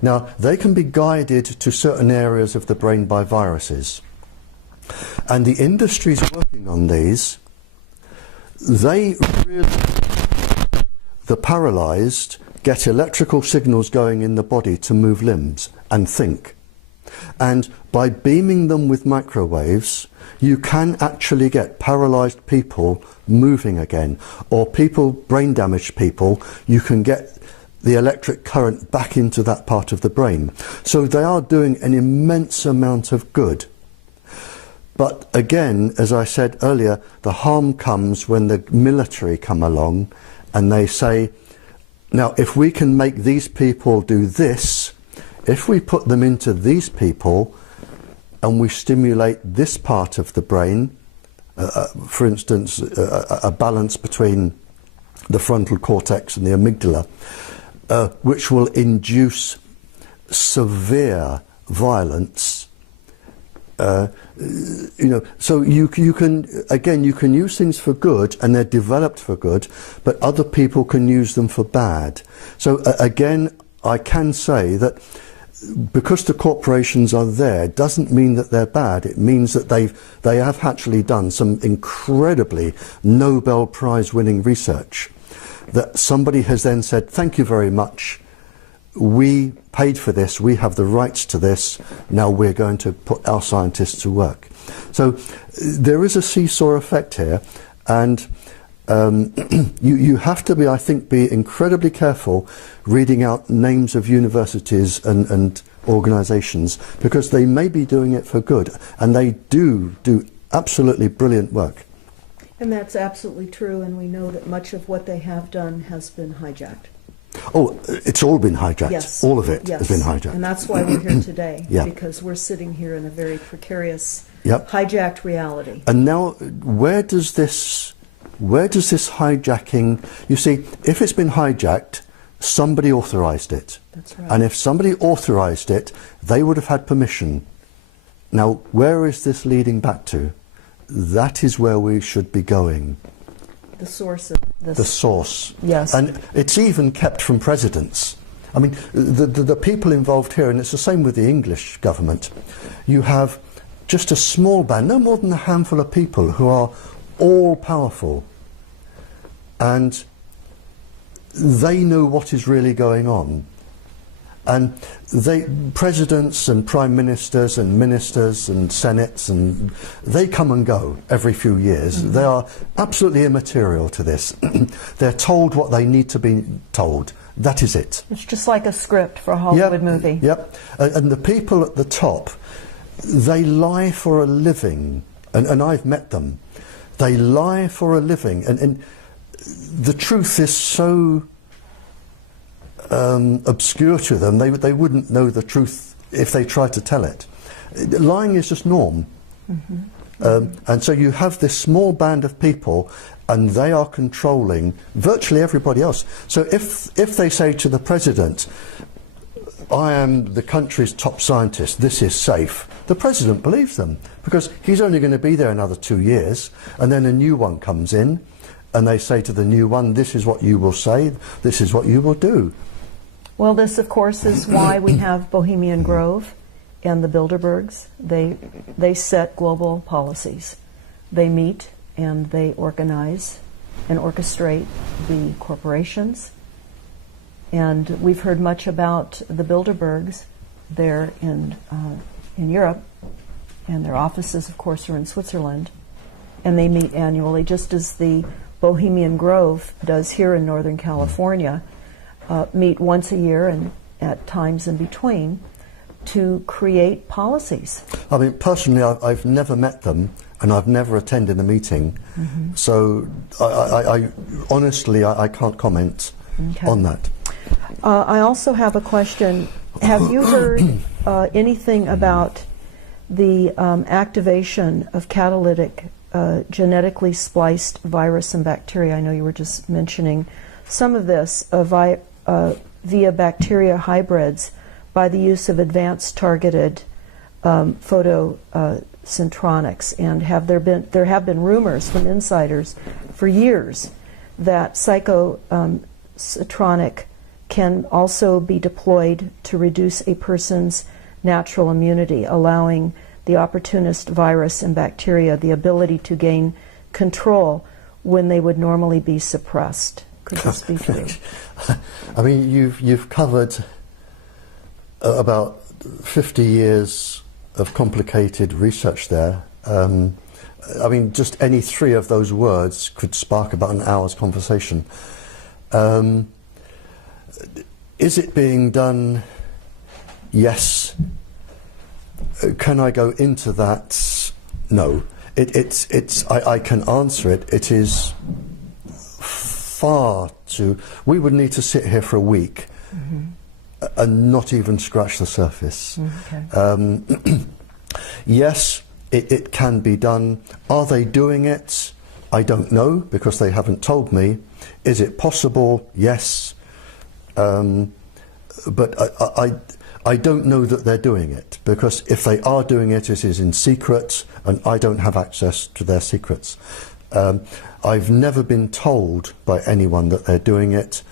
Now, they can be guided to certain areas of the brain by viruses. And the industries working on these, they really, the paralyzed get electrical signals going in the body to move limbs and think. And by beaming them with microwaves, you can actually get paralyzed people moving again, or people, brain damaged people, you can get the electric current back into that part of the brain. So they are doing an immense amount of good. But again, as I said earlier, the harm comes when the military come along and they say, now if we can make these people do this, if we put them into these people and we stimulate this part of the brain, for instance, a balance between the frontal cortex and the amygdala, which will induce severe violence. So you can use things for good, and they're developed for good, but other people can use them for bad. So again, I can say that because the corporations are there doesn't mean that they're bad. It means that they have actually done some incredibly Nobel Prize winning research that somebody has then said, thank you very much, we paid for this, we have the rights to this, now we're going to put our scientists to work. So there is a seesaw effect here, and you have to be, I think, be incredibly careful reading out names of universities and organisations, because they may be doing it for good, and they do absolutely brilliant work. And that's absolutely true, and we know that much of what they have done has been hijacked. Oh, it's all been hijacked. Yes. All of it Yes. has been hijacked. And that's why we're here today, Yeah. because we're sitting here in a very precarious, Yep. hijacked reality. And now, where does this hijacking, you see, if it's been hijacked, somebody authorised it. That's right. And if somebody authorised it, they would have had permission. Now, where is this leading back to? That is where we should be going. The source of this. The source. Yes. And it's even kept from presidents. I mean, the people involved here, and it's the same with the English government, you have just a small band, no more than a handful of people who are all powerful, and they know what is really going on. And presidents and prime ministers and ministers and senates, and they come and go every few years. Mm-hmm. They are absolutely immaterial to this. They're told what they need to be told. That is it. It's just like a script for a Hollywood movie. Yep. And the people at the top, they lie for a living. And I've met them. They lie for a living. And the truth is so obscure to them, they wouldn't know the truth if they tried to tell it. Lying is just norm. Mm-hmm. And so you have this small band of people, and they are controlling virtually everybody else. So if they say to the president, I am the country's top scientist, this is safe, the president believes them, because he's only going to be there another 2 years, and then a new one comes in, and they say to the new one, this is what you will say, this is what you will do. Well, this, of course, is why we have Bohemian Grove and the Bilderbergs. They set global policies. They meet and they organize and orchestrate the corporations. And we've heard much about the Bilderbergs there in Europe, and their offices, of course, are in Switzerland. And they meet annually, just as the Bohemian Grove does here in Northern California. Meet once a year and at times in between to create policies. I mean, personally, I've never met them, and I've never attended a meeting, mm-hmm. So I honestly can't comment on that. I also have a question. Have you heard anything about the activation of catalytic genetically spliced virus and bacteria? I know you were just mentioning some of this via bacteria hybrids by the use of advanced targeted photocentronics, and there have been rumors from insiders for years that psychocentronic can also be deployed to reduce a person's natural immunity, allowing the opportunist virus and bacteria the ability to gain control when they would normally be suppressed. Could this be true? I mean, you've covered about 50 years of complicated research there. I mean, just any three of those words could spark about an hour's conversation. Is it being done? Yes. Can I go into that? No. I can answer it. It is far too. We would need to sit here for a week, mm-hmm. and not even scratch the surface. Okay. Yes, it can be done. Are they doing it? I don't know, because they haven't told me. Is it possible? Yes. But I don't know that they're doing it, because if they are doing it, it is in secret, and I don't have access to their secrets. I've never been told by anyone that they're doing it.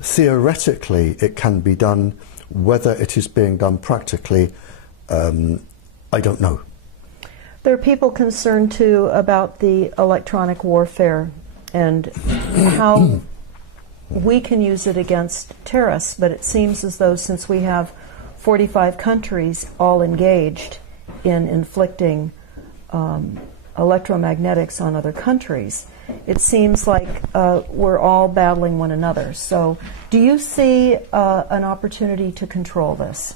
Theoretically, it can be done. Whether it is being done practically, I don't know. There are people concerned too about the electronic warfare and how we can use it against terrorists, but it seems as though since we have 45 countries all engaged in inflicting electromagnetics on other countries, it seems like we're all battling one another. So do you see an opportunity to control this?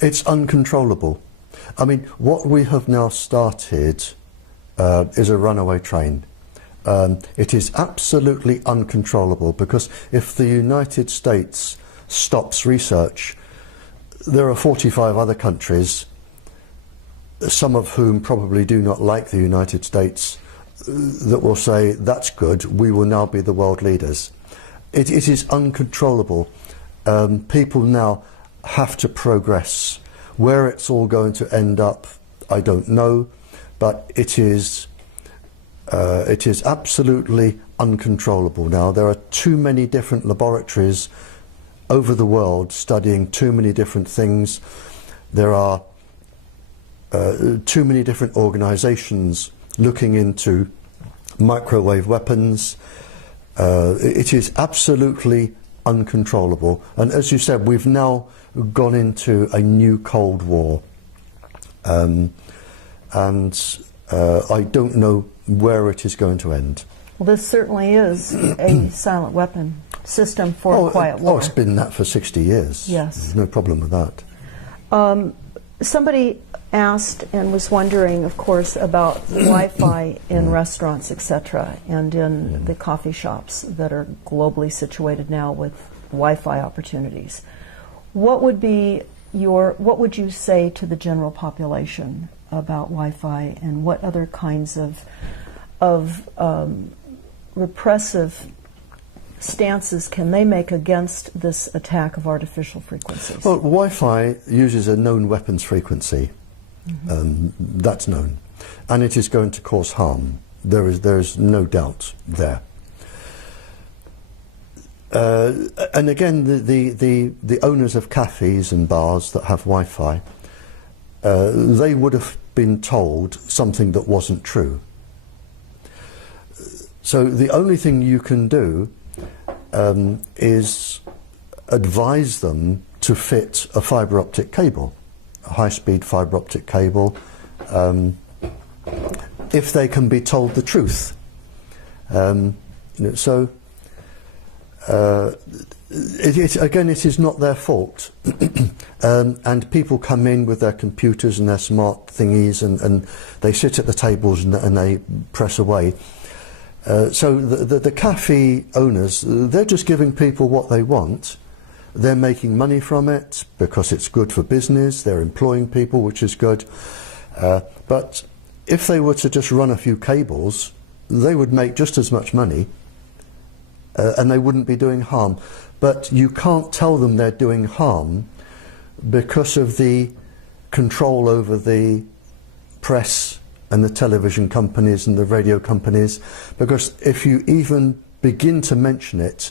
It's uncontrollable. I mean, what we have now started is a runaway train. It is absolutely uncontrollable, because if the United States stops research, there are 45 other countries, some of whom probably do not like the United States, that will say, that's good, we will now be the world leaders. It is uncontrollable. People now have to progress. Where it's all going to end up, I don't know, but it is absolutely uncontrollable now. There are too many different laboratories over the world studying too many different things. There are too many different organizations looking into microwave weapons. It is absolutely uncontrollable. And as you said, we've now gone into a new Cold War. And I don't know where it is going to end. Well, this certainly is a silent weapon system for a quiet war. Oh, it's been that for 60 years. Yes. There's no problem with that. Somebody asked and was wondering, of course, about Wi-Fi in restaurants, etc., and in the coffee shops that are globally situated now with Wi-Fi opportunities. What would you say to the general population about Wi-Fi, and what other kinds of repressive stances can they make against this attack of artificial frequencies? Well, Wi-Fi uses a known weapons frequency. That's known, and it is going to cause harm. There is no doubt there. And again, the owners of cafes and bars that have Wi-Fi, they would have been told something that wasn't true. So the only thing you can do is advise them to fit a fibre optic cable, a high-speed fibre optic cable, if they can be told the truth. Again, it is not their fault. And people come in with their computers and their smart thingies, and they sit at the tables and they press away. So the cafe owners, they're just giving people what they want. They're making money from it because it's good for business. They're employing people, which is good. But if they were to just run a few cables, they would make just as much money, and they wouldn't be doing harm. But you can't tell them they're doing harm because of the control over the press and the television companies and the radio companies, because if you even begin to mention it,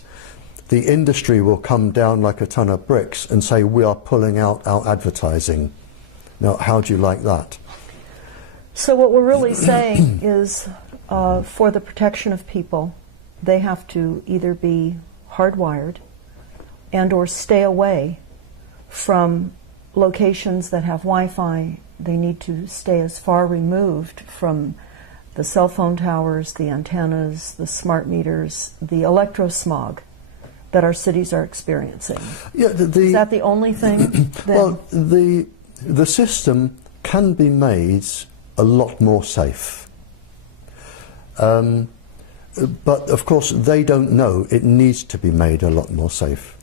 the industry will come down like a ton of bricks and say, we are pulling out our advertising. Now, how do you like that? So what we're really saying is, for the protection of people, they have to either be hardwired and or stay away from locations that have Wi-Fi. They need to stay as far removed from the cell phone towers, the antennas, the smart meters, the electrosmog that our cities are experiencing. Yeah, is that the only thing? Well, the system can be made a lot more safe. But of course they don't know it needs to be made a lot more safe.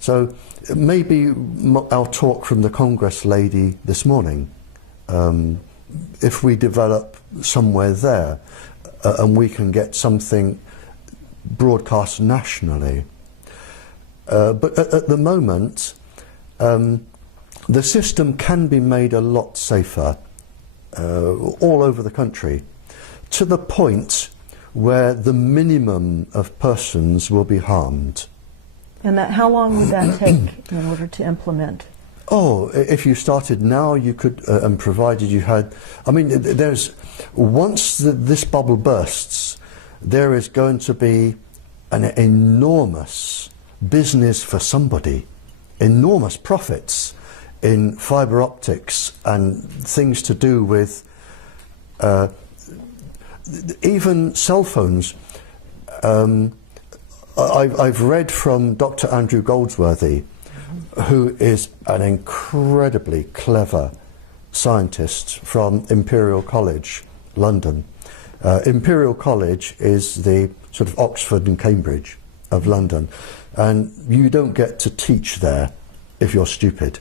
So maybe our talk from the Congress lady this morning if we develop somewhere there and we can get something broadcast nationally. But at the moment, the system can be made a lot safer all over the country, to the point where the minimum of persons will be harmed. And how long would that take in order to implement? Oh, if you started now, you could, and provided you had, I mean, once this bubble bursts, there is going to be an enormous business for somebody, enormous profits in fibre optics and things to do with even cell phones. I've read from Dr. Andrew Goldsworthy, who is an incredibly clever scientist from Imperial College, London. Imperial College is the sort of Oxford and Cambridge of London, and you don't get to teach there if you're stupid.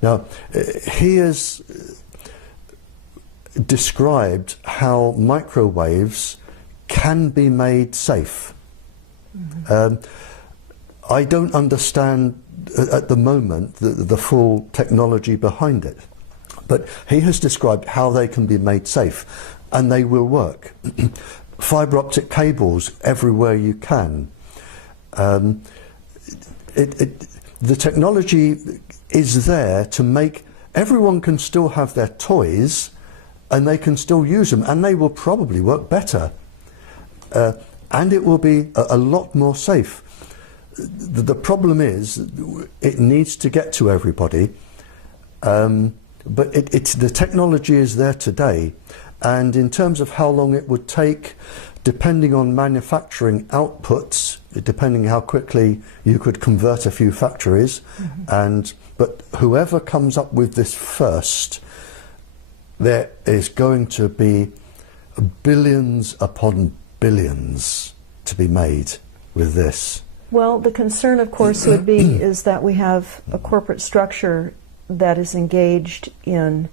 Now, he has described how microwaves can be made safe. I don't understand at the moment the full technology behind it, but he has described how they can be made safe, and they will work. Fibre optic cables everywhere you can. The technology is there to make everyone can still have their toys, and they can still use them, and they will probably work better, and it will be a lot more safe. The problem is it needs to get to everybody, but the technology is there today, and in terms of how long it would take, depending on manufacturing outputs, depending how quickly you could convert a few factories, but whoever comes up with this first, there is going to be billions upon billions to be made with this. Well, the concern, of course, would be is that we have a corporate structure that is engaged in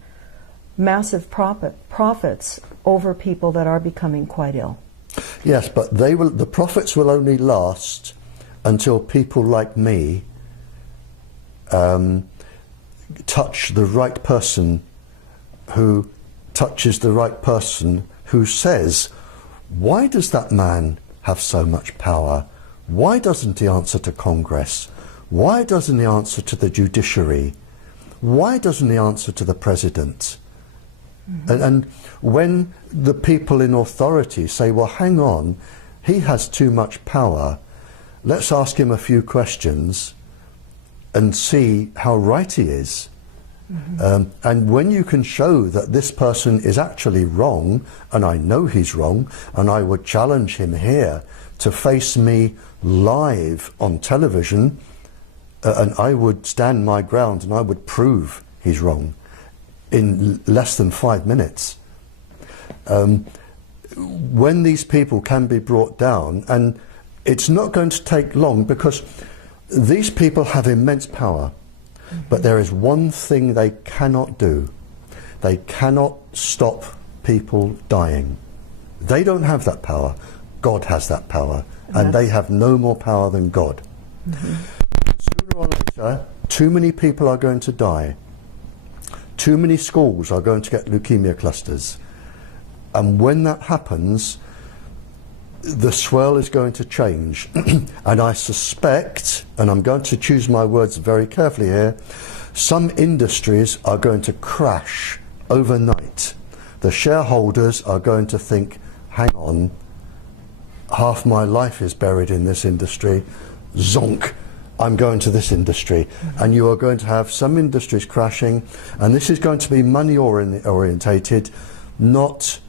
massive profits over people that are becoming quite ill. Yes, but the profits will only last until people like me touch the right person who touches the right person who says, why does that man have so much power? Why doesn't he answer to Congress? Why doesn't he answer to the judiciary? Why doesn't he answer to the president? And when the people in authority say, well, hang on, he has too much power, let's ask him a few questions and see how right he is. And when you can show that this person is actually wrong, and I know he's wrong, and I would challenge him here to face me live on television, and I would stand my ground and I would prove he's wrong in less than 5 minutes. When these people can be brought down, and it's not going to take long, because these people have immense power, but there is one thing they cannot do. They cannot stop people dying. They don't have that power. God has that power, and they have no more power than God. Sooner or later, too many people are going to die. Too many schools are going to get leukemia clusters. And when that happens, the swirl is going to change. And I suspect, and I'm going to choose my words very carefully here, some industries are going to crash overnight. The shareholders are going to think, hang on, half my life is buried in this industry, zonk, I'm going to this industry. And you are going to have some industries crashing, and this is going to be money orientated, not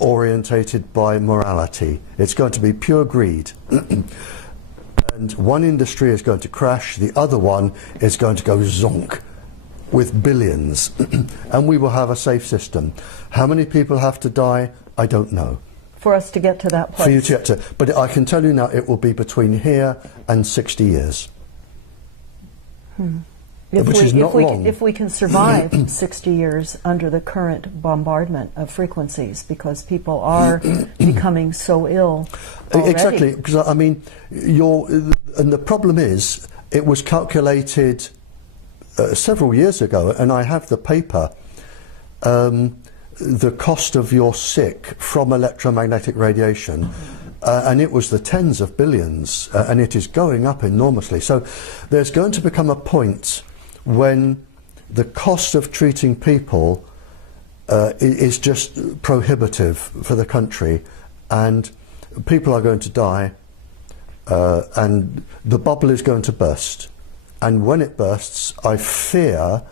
orientated by morality. It's going to be pure greed. And one industry is going to crash, the other one is going to go zonk with billions. And we will have a safe system. How many people have to die? I don't know. For us to get to that place. For you to get to, but I can tell you now, it will be between here and 60 years. which is not long. If we can survive 60 years under the current bombardment of frequencies, because people are becoming so ill already. Exactly, because I mean, and the problem is, it was calculated several years ago, and I have the paper, the cost of your sick from electromagnetic radiation, and it was the tens of billions, and it is going up enormously. So there's going to become a point when the cost of treating people is just prohibitive for the country, and people are going to die, and the bubble is going to burst. And when it bursts, I fear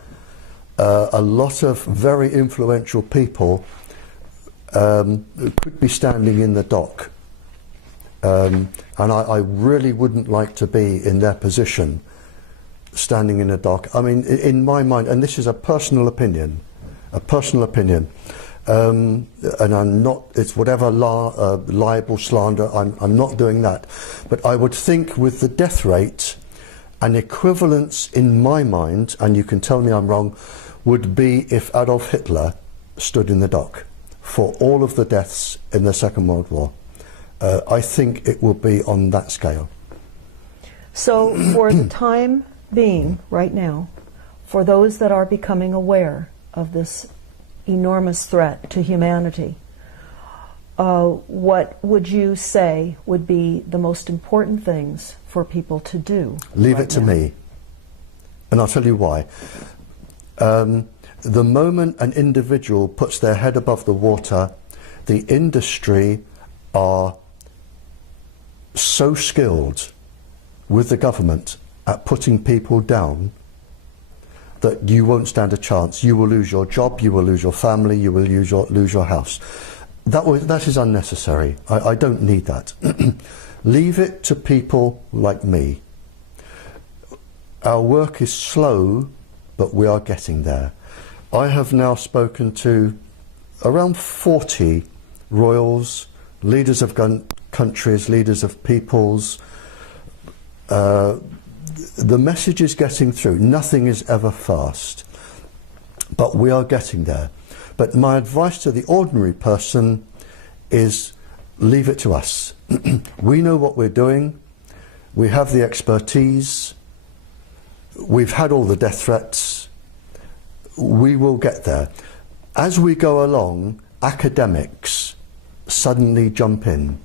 a lot of very influential people could be standing in the dock. And I really wouldn't like to be in their position, standing in a dock. I mean, in my mind, and this is a personal opinion, and I'm not, it's whatever libel, slander, I'm not doing that. But I would think with the death rate, an equivalence in my mind, and you can tell me I'm wrong, would be if Adolf Hitler stood in the dock for all of the deaths in the Second World War. I think it will be on that scale. So for the time being, right now, for those that are becoming aware of this enormous threat to humanity, what would you say would be the most important things for people to do? Leave it to me. And I'll tell you why. The moment an individual puts their head above the water, the industry are so skilled with the government at putting people down that you won't stand a chance. You will lose your job, you will lose your family, you will lose your house. That is unnecessary. I don't need that. Leave it to people like me. Our work is slow, but we are getting there. I have now spoken to around 40 royals, leaders of countries, leaders of peoples. The message is getting through. Nothing is ever fast, but we are getting there. But my advice to the ordinary person is leave it to us. We know what we're doing. We have the expertise. We've had all the death threats. We will get there. As we go along, academics suddenly jump in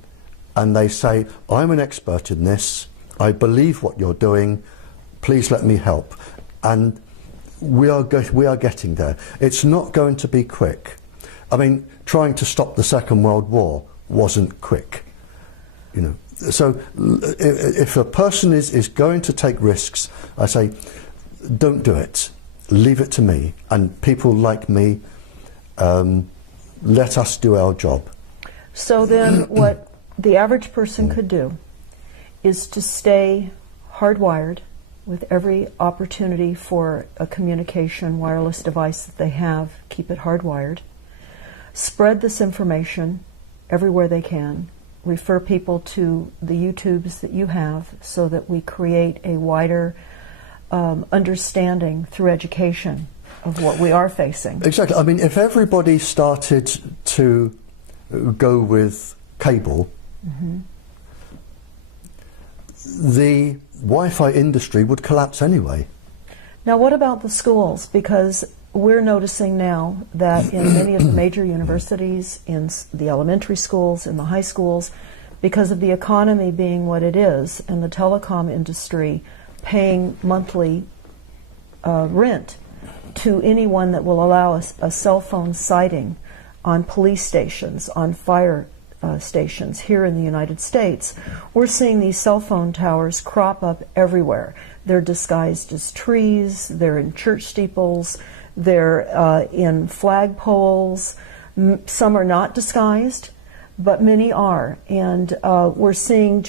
and they say, I'm an expert in this. I believe what you're doing. Please let me help. And we are getting there. It's not going to be quick. I mean, trying to stop the Second World War wasn't quick. You know, so if a person is going to take risks, I say, don't do it. Leave it to me. And people like me, let us do our job. So then what the average person could do is to stay hardwired with every opportunity for a communication wireless device that they have, keep it hardwired. Spread this information everywhere they can. Refer people to the YouTubes that you have so that we create a wider understanding through education of what we are facing. Exactly. I mean, if everybody started to go with cable, the Wi-Fi industry would collapse anyway. Now, what about the schools? Because we're noticing now that in many of the major universities, in the elementary schools, in the high schools, because of the economy being what it is and the telecom industry paying monthly rent to anyone that will allow us a cell phone sighting on police stations, on fire stations here in the United States, we're seeing these cell phone towers crop up everywhere. They're disguised as trees, they're in church steeples, they're in flagpoles. Some are not disguised, but many are. And we're seeing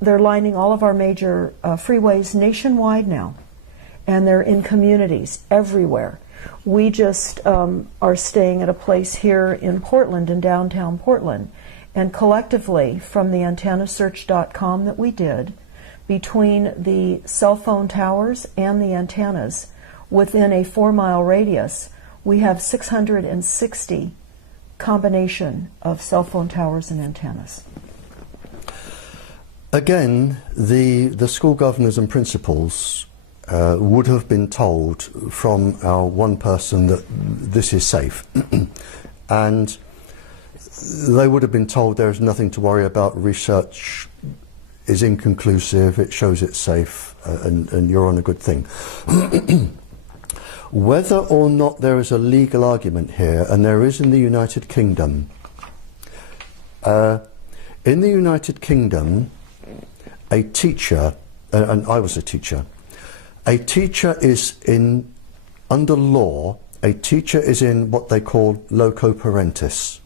they're lining all of our major freeways nationwide now. And they're in communities everywhere. We just are staying at a place here in Portland, in downtown Portland. And collectively, from the antennasearch.com that we did, between the cell phone towers and the antennas, within a 4-mile radius, we have 660 combination of cell phone towers and antennas. Again, the school governors and principals would have been told from our one person that this is safe. And they would have been told there is nothing to worry about, research is inconclusive, it shows it's safe, and you're on a good thing. Whether or not there is a legal argument here, and there is in the United Kingdom. In the United Kingdom, a teacher, and I was a teacher is in, under law, a teacher is in what they call loco parentis.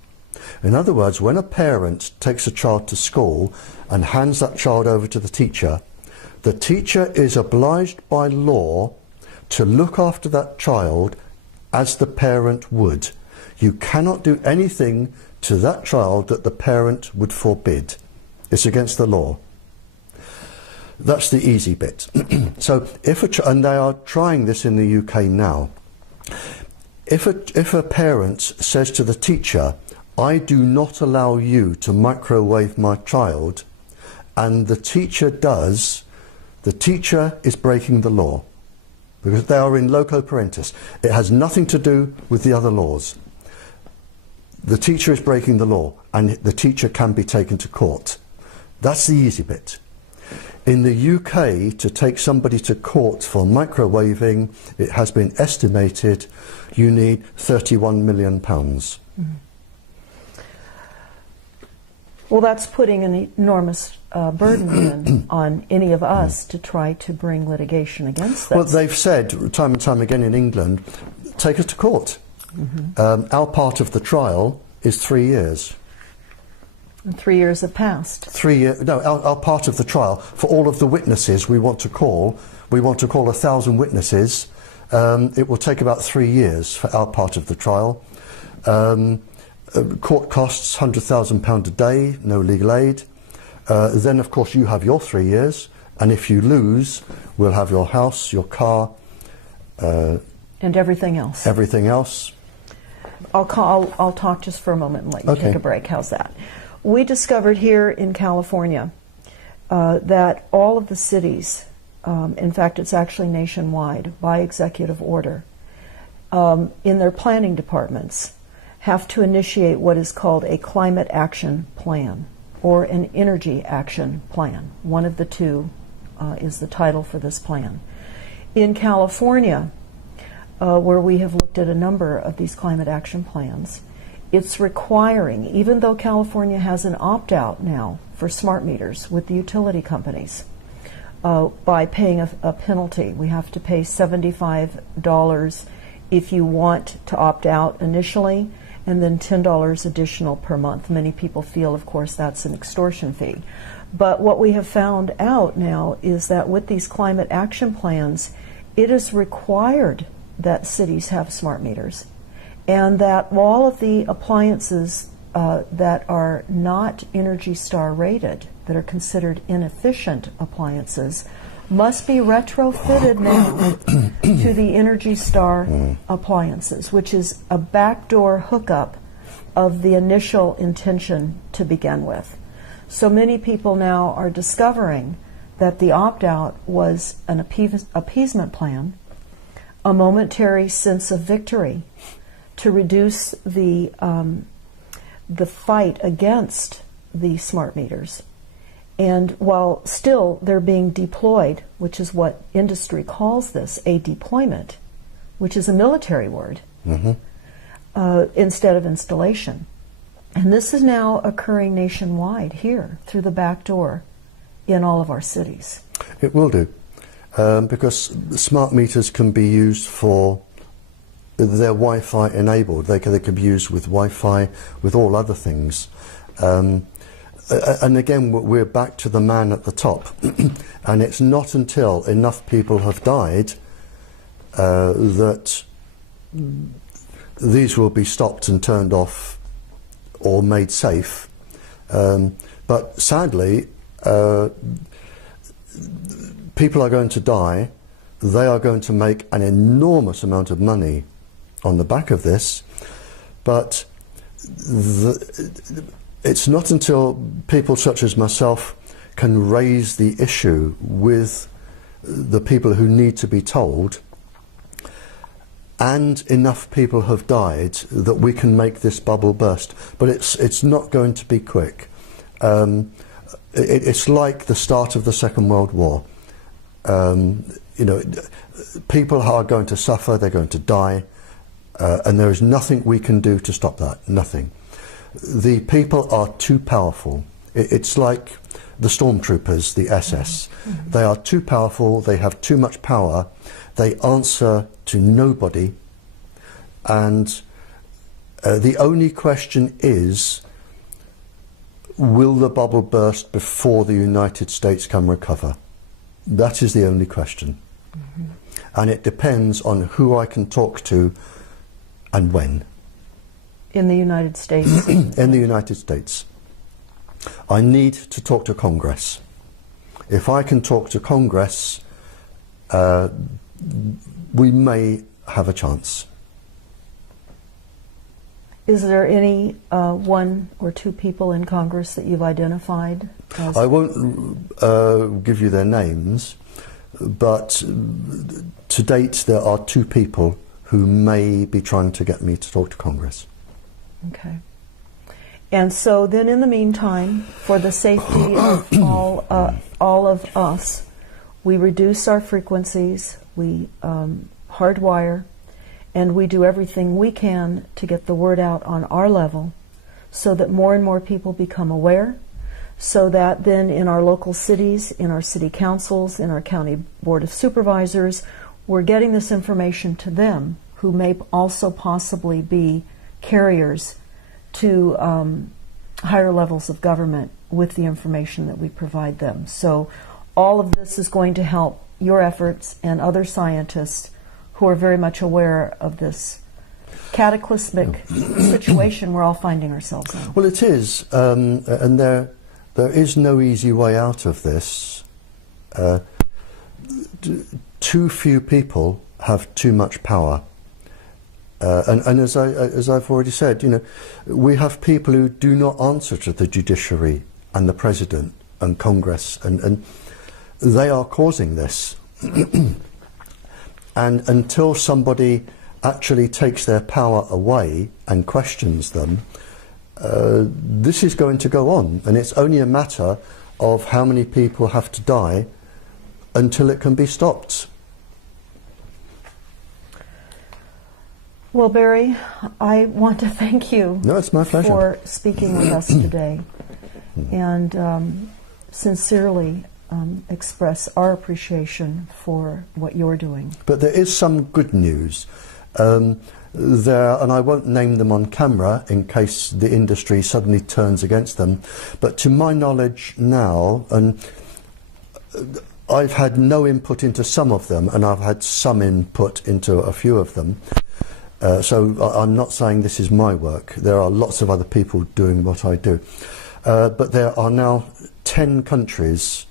In other words, when a parent takes a child to school and hands that child over to the teacher is obliged by law to look after that child as the parent would. You cannot do anything to that child that the parent would forbid. It's against the law. That's the easy bit. So and they are trying this in the UK now. If a parent says to the teacher, I do not allow you to microwave my child, and the teacher does, the teacher is breaking the law, because they are in loco parentis. It has nothing to do with the other laws. The teacher is breaking the law, and the teacher can be taken to court. That's the easy bit. In the UK, to take somebody to court for microwaving, it has been estimated you need £31 million. Mm-hmm. Well, that's putting an enormous burden on any of us to try to bring litigation against this. Well, they've said time and time again in England, take us to court. Mm-hmm. Our part of the trial is 3 years. And 3 years have passed. 3 years. No, our part of the trial, for all of the witnesses we want to call 1,000 witnesses. It will take about 3 years for our part of the trial. Court costs £100,000 a day, no legal aid. Then, of course, you have your 3 years, and if you lose, we'll have your house, your car, and everything else. Everything else. I'll talk just for a moment and let you take a break. How's that? We discovered here in California that all of the cities, in fact, it's actually nationwide by executive order, in their planning departments, have to initiate what is called a climate action plan or an energy action plan. One of the two is the title for this plan. In California, where we have looked at a number of these climate action plans, it's requiring, even though California has an opt-out now for smart meters with the utility companies, by paying a penalty. We have to pay $75 if you want to opt out initially, and then $10 additional per month. Many people feel, of course, that's an extortion fee. But what we have found out now is that with these climate action plans, it is required that cities have smart meters, and that all of the appliances that are not Energy Star rated, that are considered inefficient appliances, must be retrofitted now to the Energy Star appliances, which is a backdoor hookup of the initial intention to begin with. So many people now are discovering that the opt-out was an appeasement plan, a momentary sense of victory to reduce the fight against the smart meters. And while still they're being deployed, which is what industry calls this, a deployment, which is a military word, instead of installation. And this is now occurring nationwide here through the back door in all of our cities. It will do, because smart meters can be used for, they're Wi-Fi enabled. They can be used with Wi-Fi, with all other things. And again, we're back to the man at the top. And it's not until enough people have died that these will be stopped and turned off or made safe. But sadly, people are going to die they are going to make an enormous amount of money on the back of this, but it's not until people such as myself can raise the issue with the people who need to be told, and enough people have died, that we can make this bubble burst. But it's not going to be quick. It's like the start of the Second World War. You know, people are going to suffer, they're going to die, and there is nothing we can do to stop that, nothing. The people are too powerful. It's like the stormtroopers, the SS. Mm-hmm. They are too powerful, they have too much power, they answer to nobody, and the only question is, will the bubble burst before the United States can recover? That is the only question. Mm-hmm. And it depends on who I can talk to and when. In the United States? In the United States. I need to talk to Congress. If I can talk to Congress, we may have a chance. Is there any one or two people in Congress that you've identified? I won't give you their names, but to date there are two people who may be trying to get me to talk to Congress. Okay. And so then in the meantime, for the safety of all of us, we reduce our frequencies, we hardwire, and we do everything we can to get the word out on our level so that more and more people become aware, so that then in our local cities, in our city councils, in our county board of supervisors, we're getting this information to them, who may also possibly be carriers to higher levels of government with the information that we provide them. So all of this is going to help your efforts and other scientists who are very much aware of this cataclysmic situation we're all finding ourselves in. Well, it is, and there is no easy way out of this. Too few people have too much power. And as I've already said, you know, we have people who do not answer to the judiciary and the president and Congress, and they are causing this. And until somebody actually takes their power away and questions them, this is going to go on, and it's only a matter of how many people have to die until it can be stopped. Well, Barrie, I want to thank you it's my pleasure. For speaking with us today, and sincerely express our appreciation for what you're doing. But there is some good news. There, and I won't name them on camera in case the industry suddenly turns against them, but to my knowledge now, and I've had no input into some of them, and I've had some input into a few of them, so I'm not saying this is my work. There are lots of other people doing what I do. But there are now 10 countries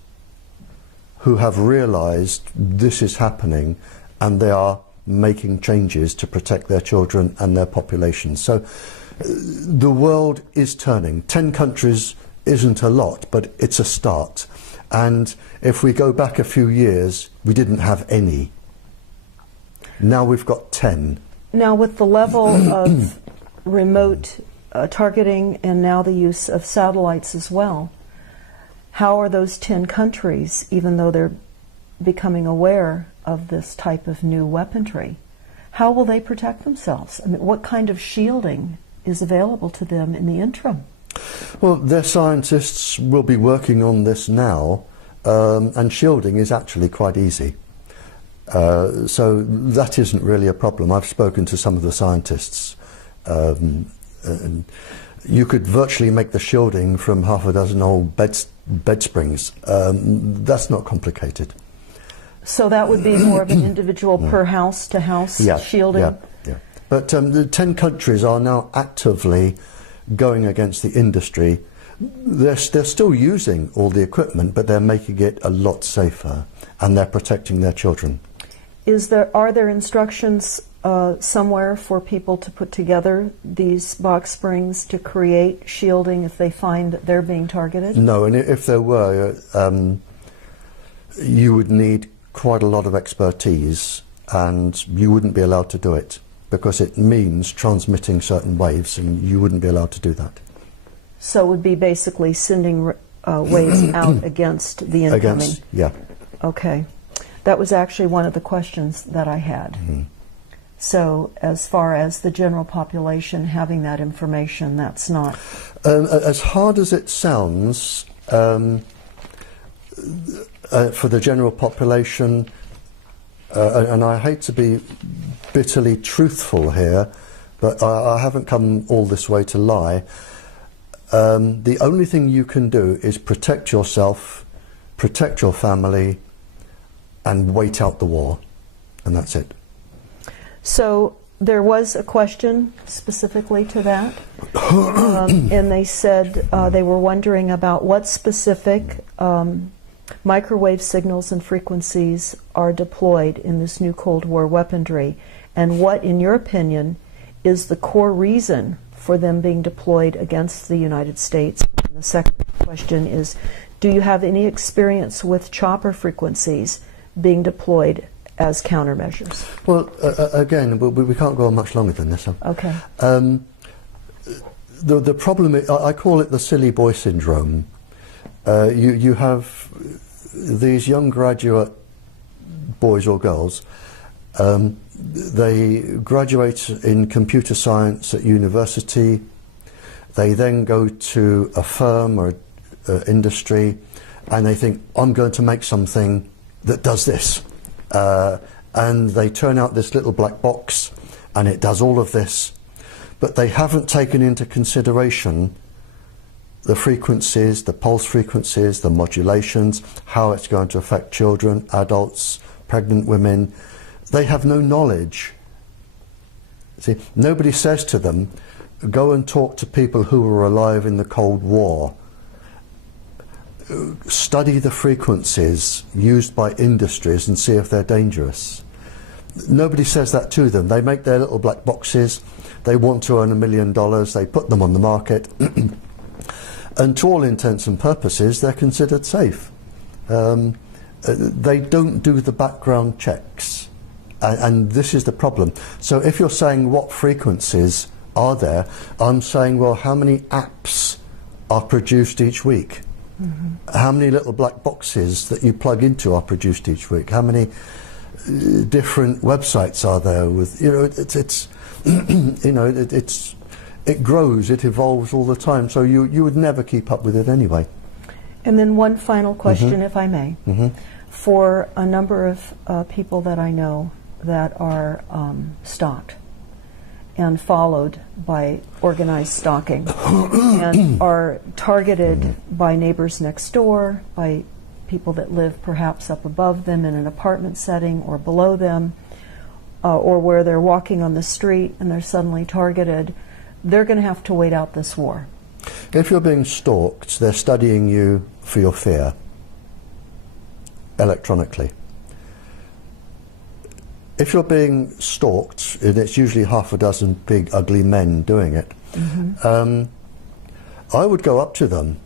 who have realised this is happening, and they are making changes to protect their children and their populations. So the world is turning. 10 countries isn't a lot, but it's a start. And if we go back a few years, we didn't have any. Now we've got 10. Now with the level of remote targeting and now the use of satellites as well, how are those 10 countries, even though they're becoming aware of this type of new weaponry, how will they protect themselves? I mean, what kind of shielding is available to them in the interim? Well, their scientists will be working on this now, and shielding is actually quite easy. So that isn't really a problem. I've spoken to some of the scientists, and you could virtually make the shielding from half a dozen old bed springs. That's not complicated. So that would be more of an individual per house to house shielding? Yeah. But the 10 countries are now actively going against the industry. They're still using all the equipment, but they're making it a lot safer, and they're protecting their children. Are there instructions somewhere for people to put together these box springs to create shielding if they find that they're being targeted? No, and if there were, you would need quite a lot of expertise, and you wouldn't be allowed to do it because it means transmitting certain waves, and you wouldn't be allowed to do that. So it would be basically sending waves out against the incoming? Yeah. Okay. That was actually one of the questions that I had. Mm-hmm. So as far as the general population having that information, that's not... As hard as it sounds, for the general population, and I hate to be bitterly truthful here, but I haven't come all this way to lie. The only thing you can do is protect yourself, protect your family, and wait out the war, and that's it. So there was a question specifically to that, and they said they were wondering about what specific microwave signals and frequencies are deployed in this new Cold War weaponry, and what, in your opinion, is the core reason for them being deployed against the United States. And the second question is, do you have any experience with chopper frequencies being deployed as countermeasures? Well, again, we can't go on much longer than this. Okay. The problem is, I call it the silly boy syndrome. You have these young graduate boys or girls, they graduate in computer science at university, they then go to a firm or industry, and they think, I'm going to make something that does this. And they turn out this little black box, and it does all of this, but they haven't taken into consideration the frequencies, the pulse frequencies, the modulations, how it's going to affect children, adults, pregnant women. They have no knowledge. See, nobody says to them, go and talk to people who were alive in the Cold War. Study the frequencies used by industries and see if they're dangerous. Nobody says that to them. They make their little black boxes, they want to earn $1 million, they put them on the market, and to all intents and purposes they're considered safe. They don't do the background checks, and this is the problem. So if you're saying what frequencies are there, I'm saying, well, how many apps are produced each week? Mm-hmm. How many little black boxes that you plug into are produced each week? How many different websites are there with, you know, it's you know, it grows, it evolves all the time, so you would never keep up with it anyway. And then one final question, mm-hmm. if I may. Mm-hmm. For a number of people that I know that are stalked and followed by organized stalking and are targeted by neighbors next door, by people that live perhaps up above them in an apartment setting or below them, or where they're walking on the street and they're suddenly targeted, they're going to have to wait out this war. If you're being stalked, they're studying you for your fear, electronically. If you're being stalked, and it's usually half a dozen big ugly men doing it, mm-hmm. I would go up to them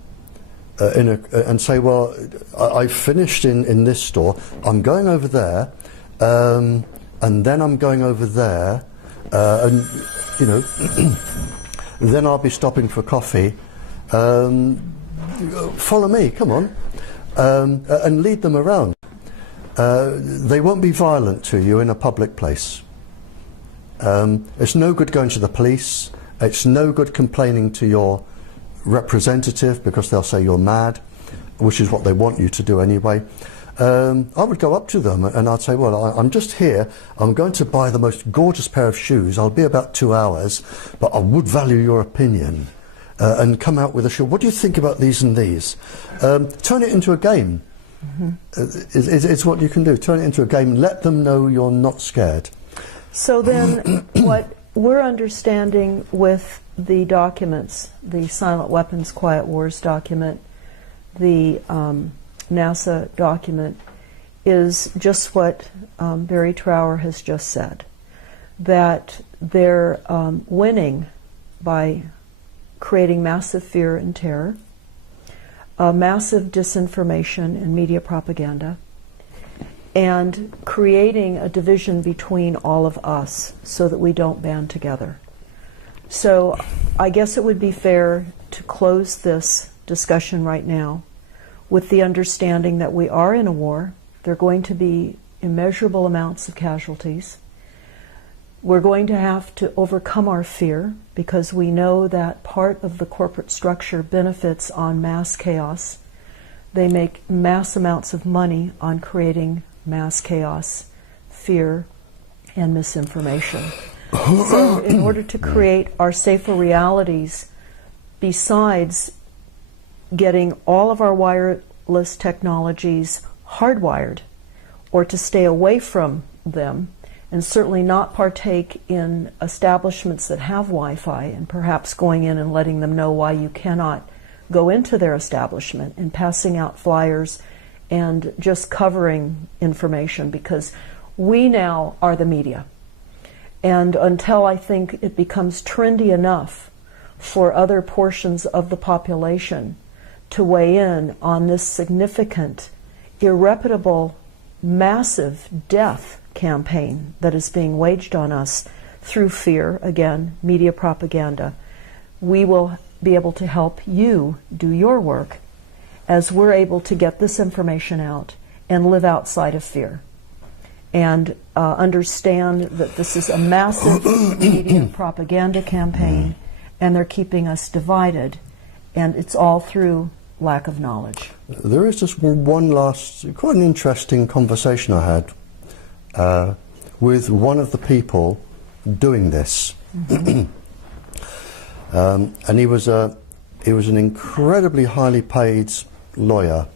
and say, well, I've finished in this store, I'm going over there, and then I'm going over there, and you know, then I'll be stopping for coffee. Follow me, come on, and lead them around. They won't be violent to you in a public place. It's no good going to the police. It's no good complaining to your representative because they'll say you're mad, which is what they want you to do anyway. I would go up to them and I'd say, well, I'm just here. I'm going to buy the most gorgeous pair of shoes. I'll be about 2 hours, but I would value your opinion. And come out with a shoe. What do you think about these and these? Turn it into a game. Mm-hmm. It's what you can do. Turn it into a game. Let them know you're not scared. So then what we're understanding with the documents, the Silent Weapons Quiet Wars document, the NASA document, is just what Barrie Trower has just said, that they're winning by creating massive fear and terror, massive disinformation and media propaganda, and creating a division between all of us so that we don't band together. So I guess it would be fair to close this discussion right now with the understanding that we are in a war. There are going to be immeasurable amounts of casualties. We're going to have to overcome our fear because we know that part of the corporate structure benefits on mass chaos. They make mass amounts of money on creating mass chaos, fear, and misinformation. So in order to create our safer realities, besides getting all of our wireless technologies hardwired, or to stay away from them, and certainly not partake in establishments that have Wi-Fi, and perhaps going in and letting them know why you cannot go into their establishment, and passing out flyers and just covering information, because we now are the media. And until I think it becomes trendy enough for other portions of the population to weigh in on this significant, irreparable, massive death campaign that is being waged on us through fear, again, media propaganda, we will be able to help you do your work as we're able to get this information out and live outside of fear. And understand that this is a massive media propaganda campaign, and they're keeping us divided, and it's all through lack of knowledge. There is just one last, quite an interesting conversation I had with one of the people doing this. And he was an incredibly highly paid lawyer.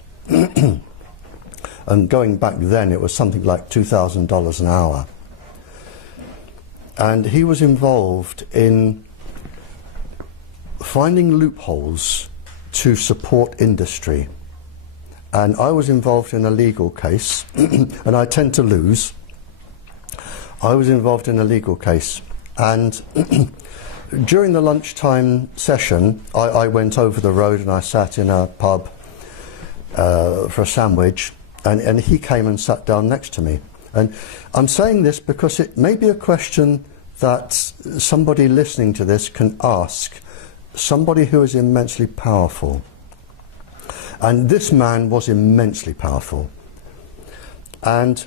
And going back then, it was something like $2,000 an hour. And he was involved in finding loopholes to support industry. And I was involved in a legal case, and I tend to lose. I was involved in a legal case, and during the lunchtime session, I went over the road and I sat in a pub for a sandwich. And he came and sat down next to me. And I'm saying this because it may be a question that somebody listening to this can ask somebody who is immensely powerful. And this man was immensely powerful. And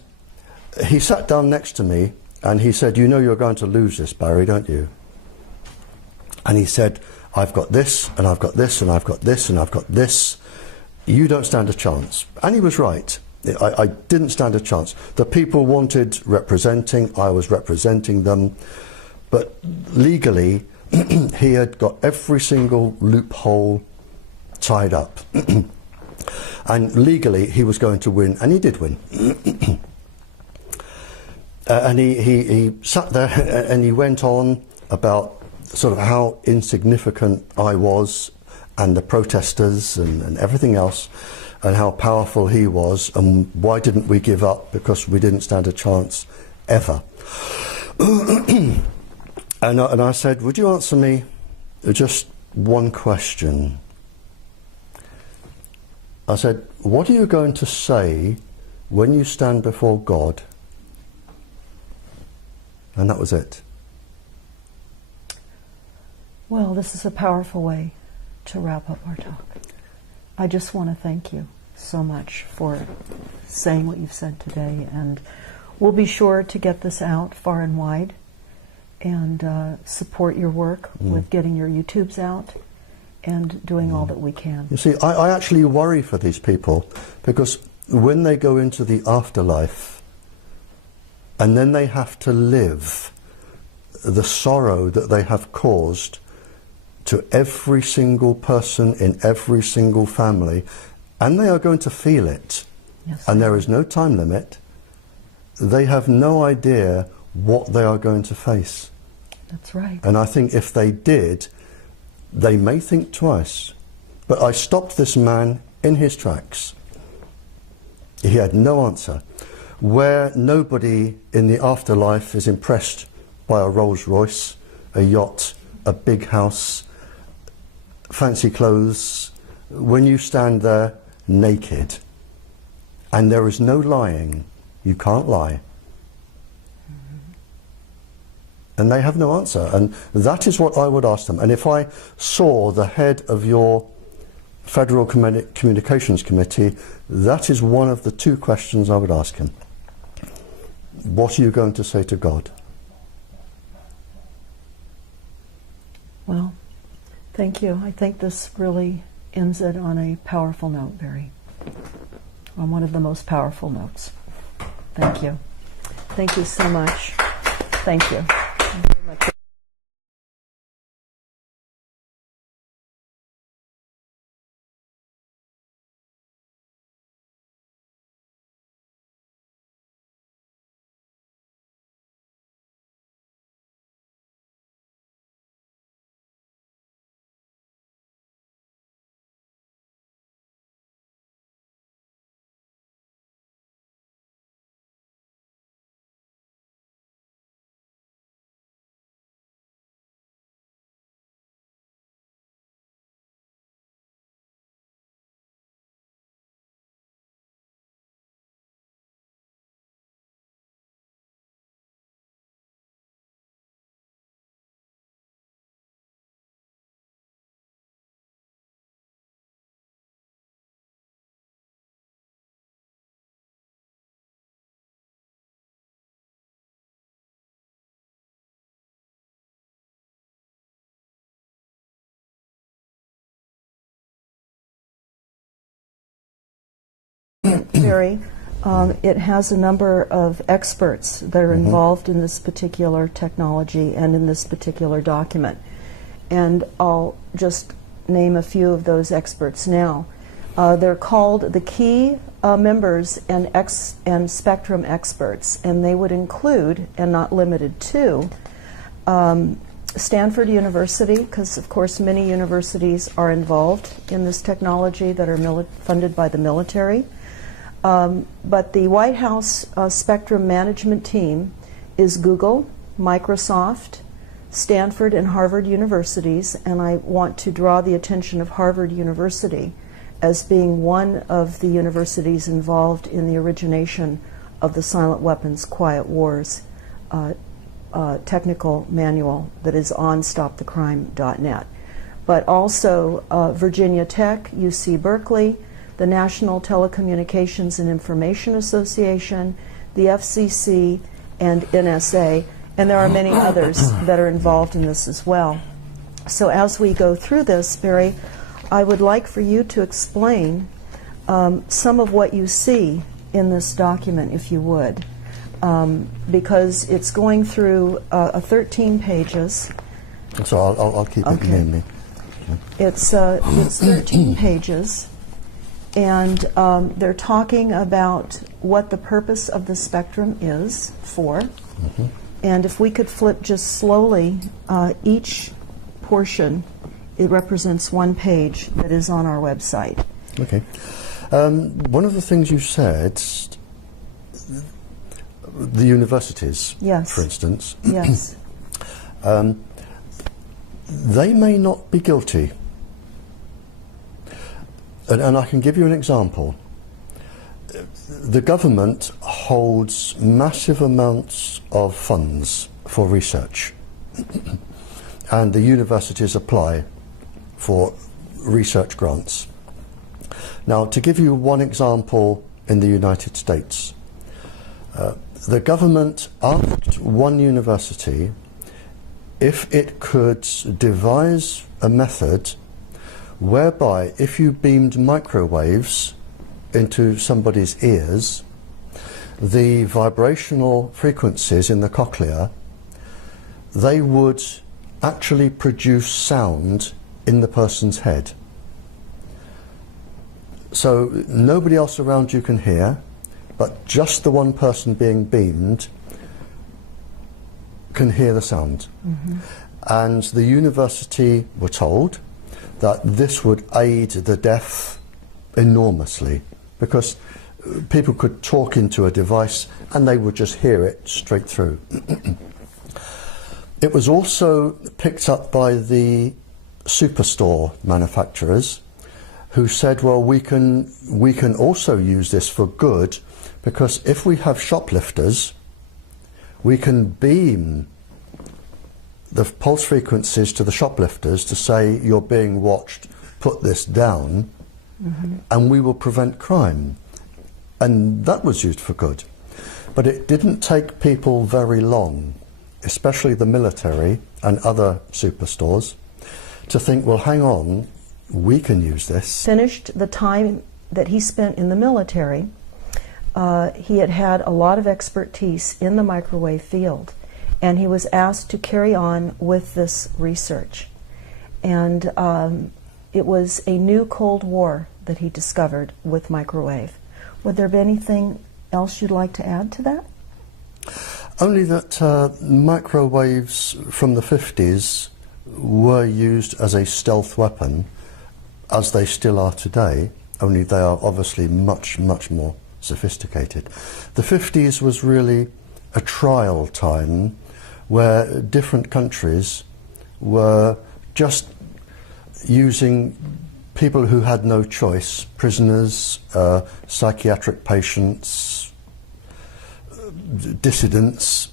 he sat down next to me and he said, "You know you're going to lose this, Barrie, don't you?" And he said, "I've got this, and I've got this, and I've got this, and I've got this. You don't stand a chance." And he was right. I didn't stand a chance. The people wanted representing, I was representing them, but legally he had got every single loophole tied up. And legally he was going to win, and he did win. And he sat there and he went on about sort of how insignificant I was, and the protesters and everything else, and how powerful he was, and why didn't we give up because we didn't stand a chance ever. And I said, "Would you answer me just one question?" I said, "What are you going to say when you stand before God?" And that was it. Well, this is a powerful way to wrap up our talk. I just want to thank you so much for saying what you've said today, and we'll be sure to get this out far and wide and support your work with getting your YouTubes out and doing all that we can. You see, I actually worry for these people, because when they go into the afterlife and then they have to live the sorrow that they have caused to every single person in every single family, and they are going to feel it, Yes. and there is no time limit, they have no idea what they are going to face. That's right. And I think if they did, they may think twice. But I stopped this man in his tracks. He had no answer. Where nobody in the afterlife is impressed by a Rolls Royce, a yacht, a big house, fancy clothes, when you stand there naked and there is no lying, you can't lie. And they have no answer. And that is what I would ask them. And if I saw the head of your Federal Communications Committee, that is one of the two questions I would ask him. What are you going to say to God? Well, thank you. I think this really ends it on a powerful note, Barrie. On one of the most powerful notes. Thank you. Thank you so much. Thank you. Very much. Barrie, it has a number of experts that are involved in this particular technology and in this particular document. And I'll just name a few of those experts now. They're called the key members and spectrum experts, and they would include, and not limited to, Stanford University, because of course many universities are involved in this technology that are funded by the military. But the White House Spectrum Management Team is Google, Microsoft, Stanford, and Harvard universities, and I want to draw the attention of Harvard University as being one of the universities involved in the origination of the Silent Weapons, Quiet Wars technical manual that is on stopthecrime.net. But also Virginia Tech, UC Berkeley, the National Telecommunications and Information Association, the FCC, and NSA, and there are many others that are involved in this as well. So as we go through this, Barrie, I would like for you to explain some of what you see in this document, if you would, because it's going through 13 pages. So I'll keep it near me. It's 13 pages. And they're talking about what the purpose of the spectrum is for. And if we could flip just slowly, each portion, it represents one page that is on our website. Okay. One of the things you said, the universities, yes, for instance, yes, they may not be guilty. And I can give you an example. The government holds massive amounts of funds for research, and the universities apply for research grants. Now, to give you one example in the United States, the government asked one university if it could devise a method whereby if you beamed microwaves into somebody's ears, the vibrational frequencies in the cochlea, they would actually produce sound in the person's head. So nobody else around you can hear, but just the one person being beamed can hear the sound. And the university were told that this would aid the deaf enormously, because people could talk into a device and they would just hear it straight through. It was also picked up by the superstore manufacturers, who said, well, we can also use this for good, because if we have shoplifters, we can beam the pulse frequencies to the shoplifters to say, you're being watched, put this down, and we will prevent crime. And that was used for good. But it didn't take people very long, especially the military and other superstores, to think, well, hang on, we can use this. Finished the time that he spent in the military, he had a lot of expertise in the microwave field, and he was asked to carry on with this research. And it was a new Cold War that he discovered with microwave. Would there be anything else you'd like to add to that? Only that microwaves from the 50s were used as a stealth weapon, as they still are today, only they are obviously much, much more sophisticated. The 50s was really a trial time where different countries were just using people who had no choice, prisoners, psychiatric patients, dissidents,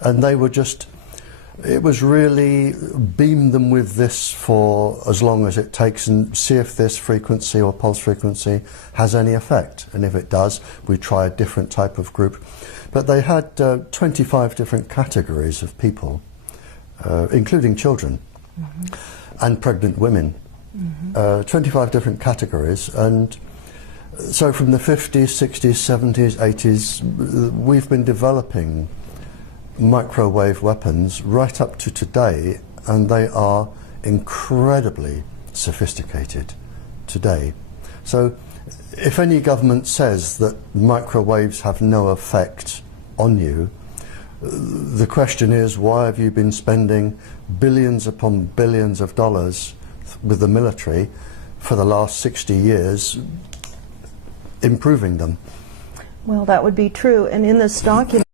and they were just, it was really beam them with this for as long as it takes and see if this frequency or pulse frequency has any effect. And if it does, we try a different type of group. But they had 25 different categories of people, including children and pregnant women. 25 different categories. And so from the 50s, 60s, 70s, 80s, we've been developing microwave weapons right up to today, and they are incredibly sophisticated today. So if any government says that microwaves have no effect on you, the question is, why have you been spending billions upon billions of dollars with the military for the last 60 years improving them? Well, that would be true. And in this document,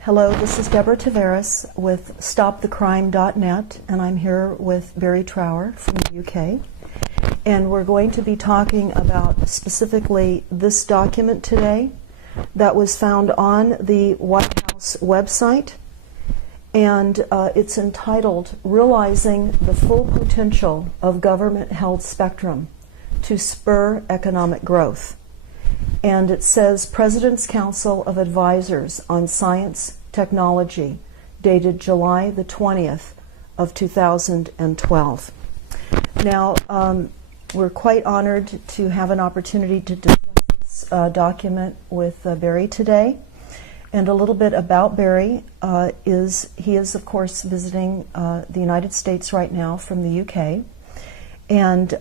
hello, this is Deborah Tavares with stopthecrime.net, and I'm here with Barrie Trower from the UK. And we're going to be talking about specifically this document today that was found on the White House website. And it's entitled, Realizing the Full Potential of Government-Held Spectrum to Spur Economic Growth. And it says President's Council of Advisors on Science Technology, dated July the 20th of 2012. Now, we're quite honored to have an opportunity to discuss this document with Barrie today. And a little bit about Barrie he is of course visiting the United States right now from the UK. And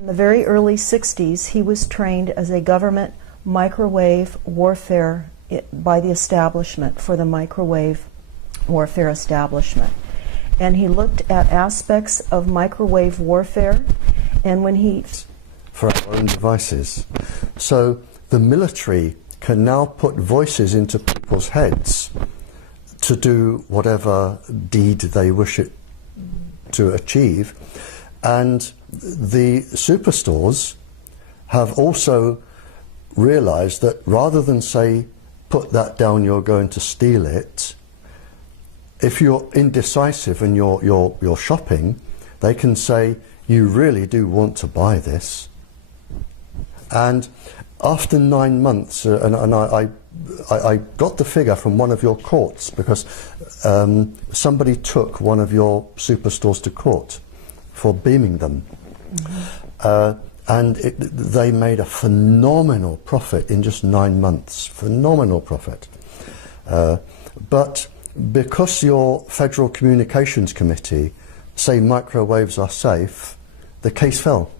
in the very early 60s, he was trained as a government microwave warfare by the establishment, for the microwave warfare establishment. And he looked at aspects of microwave warfare, and when he... for our own devices. So the military can now put voices into people's heads to do whatever deed they wish it to achieve. And the superstores have also realized that rather than say, put that down, you're going to steal it, if you're indecisive and you're shopping, they can say, you really do want to buy this. And after 9 months, and I I got the figure from one of your courts because somebody took one of your superstores to court for beaming them. And they made a phenomenal profit in just 9 months. Phenomenal profit. But because your Federal Communications Committee say microwaves are safe, the case fell.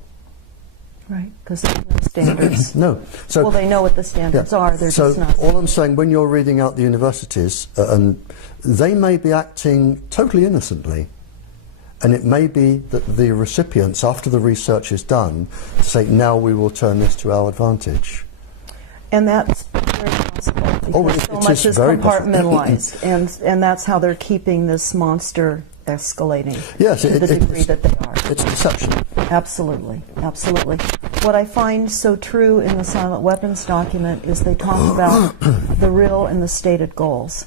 Right, because there's no standards. No. So, well, they know what the standards are. They're just not. All I'm saying, when you're reading out the universities, and they may be acting totally innocently, and it may be that the recipients, after the research is done, say, now we will turn this to our advantage. And that's very possible, because so much is compartmentalized. and that's how they're keeping this monster escalating, yes, to the degree that they are. It's deception. Absolutely, absolutely. What I find so true in the silent weapons document is they talk about the real and the stated goals.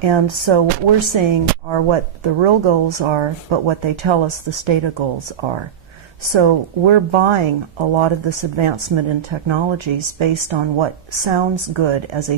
And so what we're seeing are what the real goals are, but what they tell us the stated goals are. So we're buying a lot of this advancement in technologies based on what sounds good as a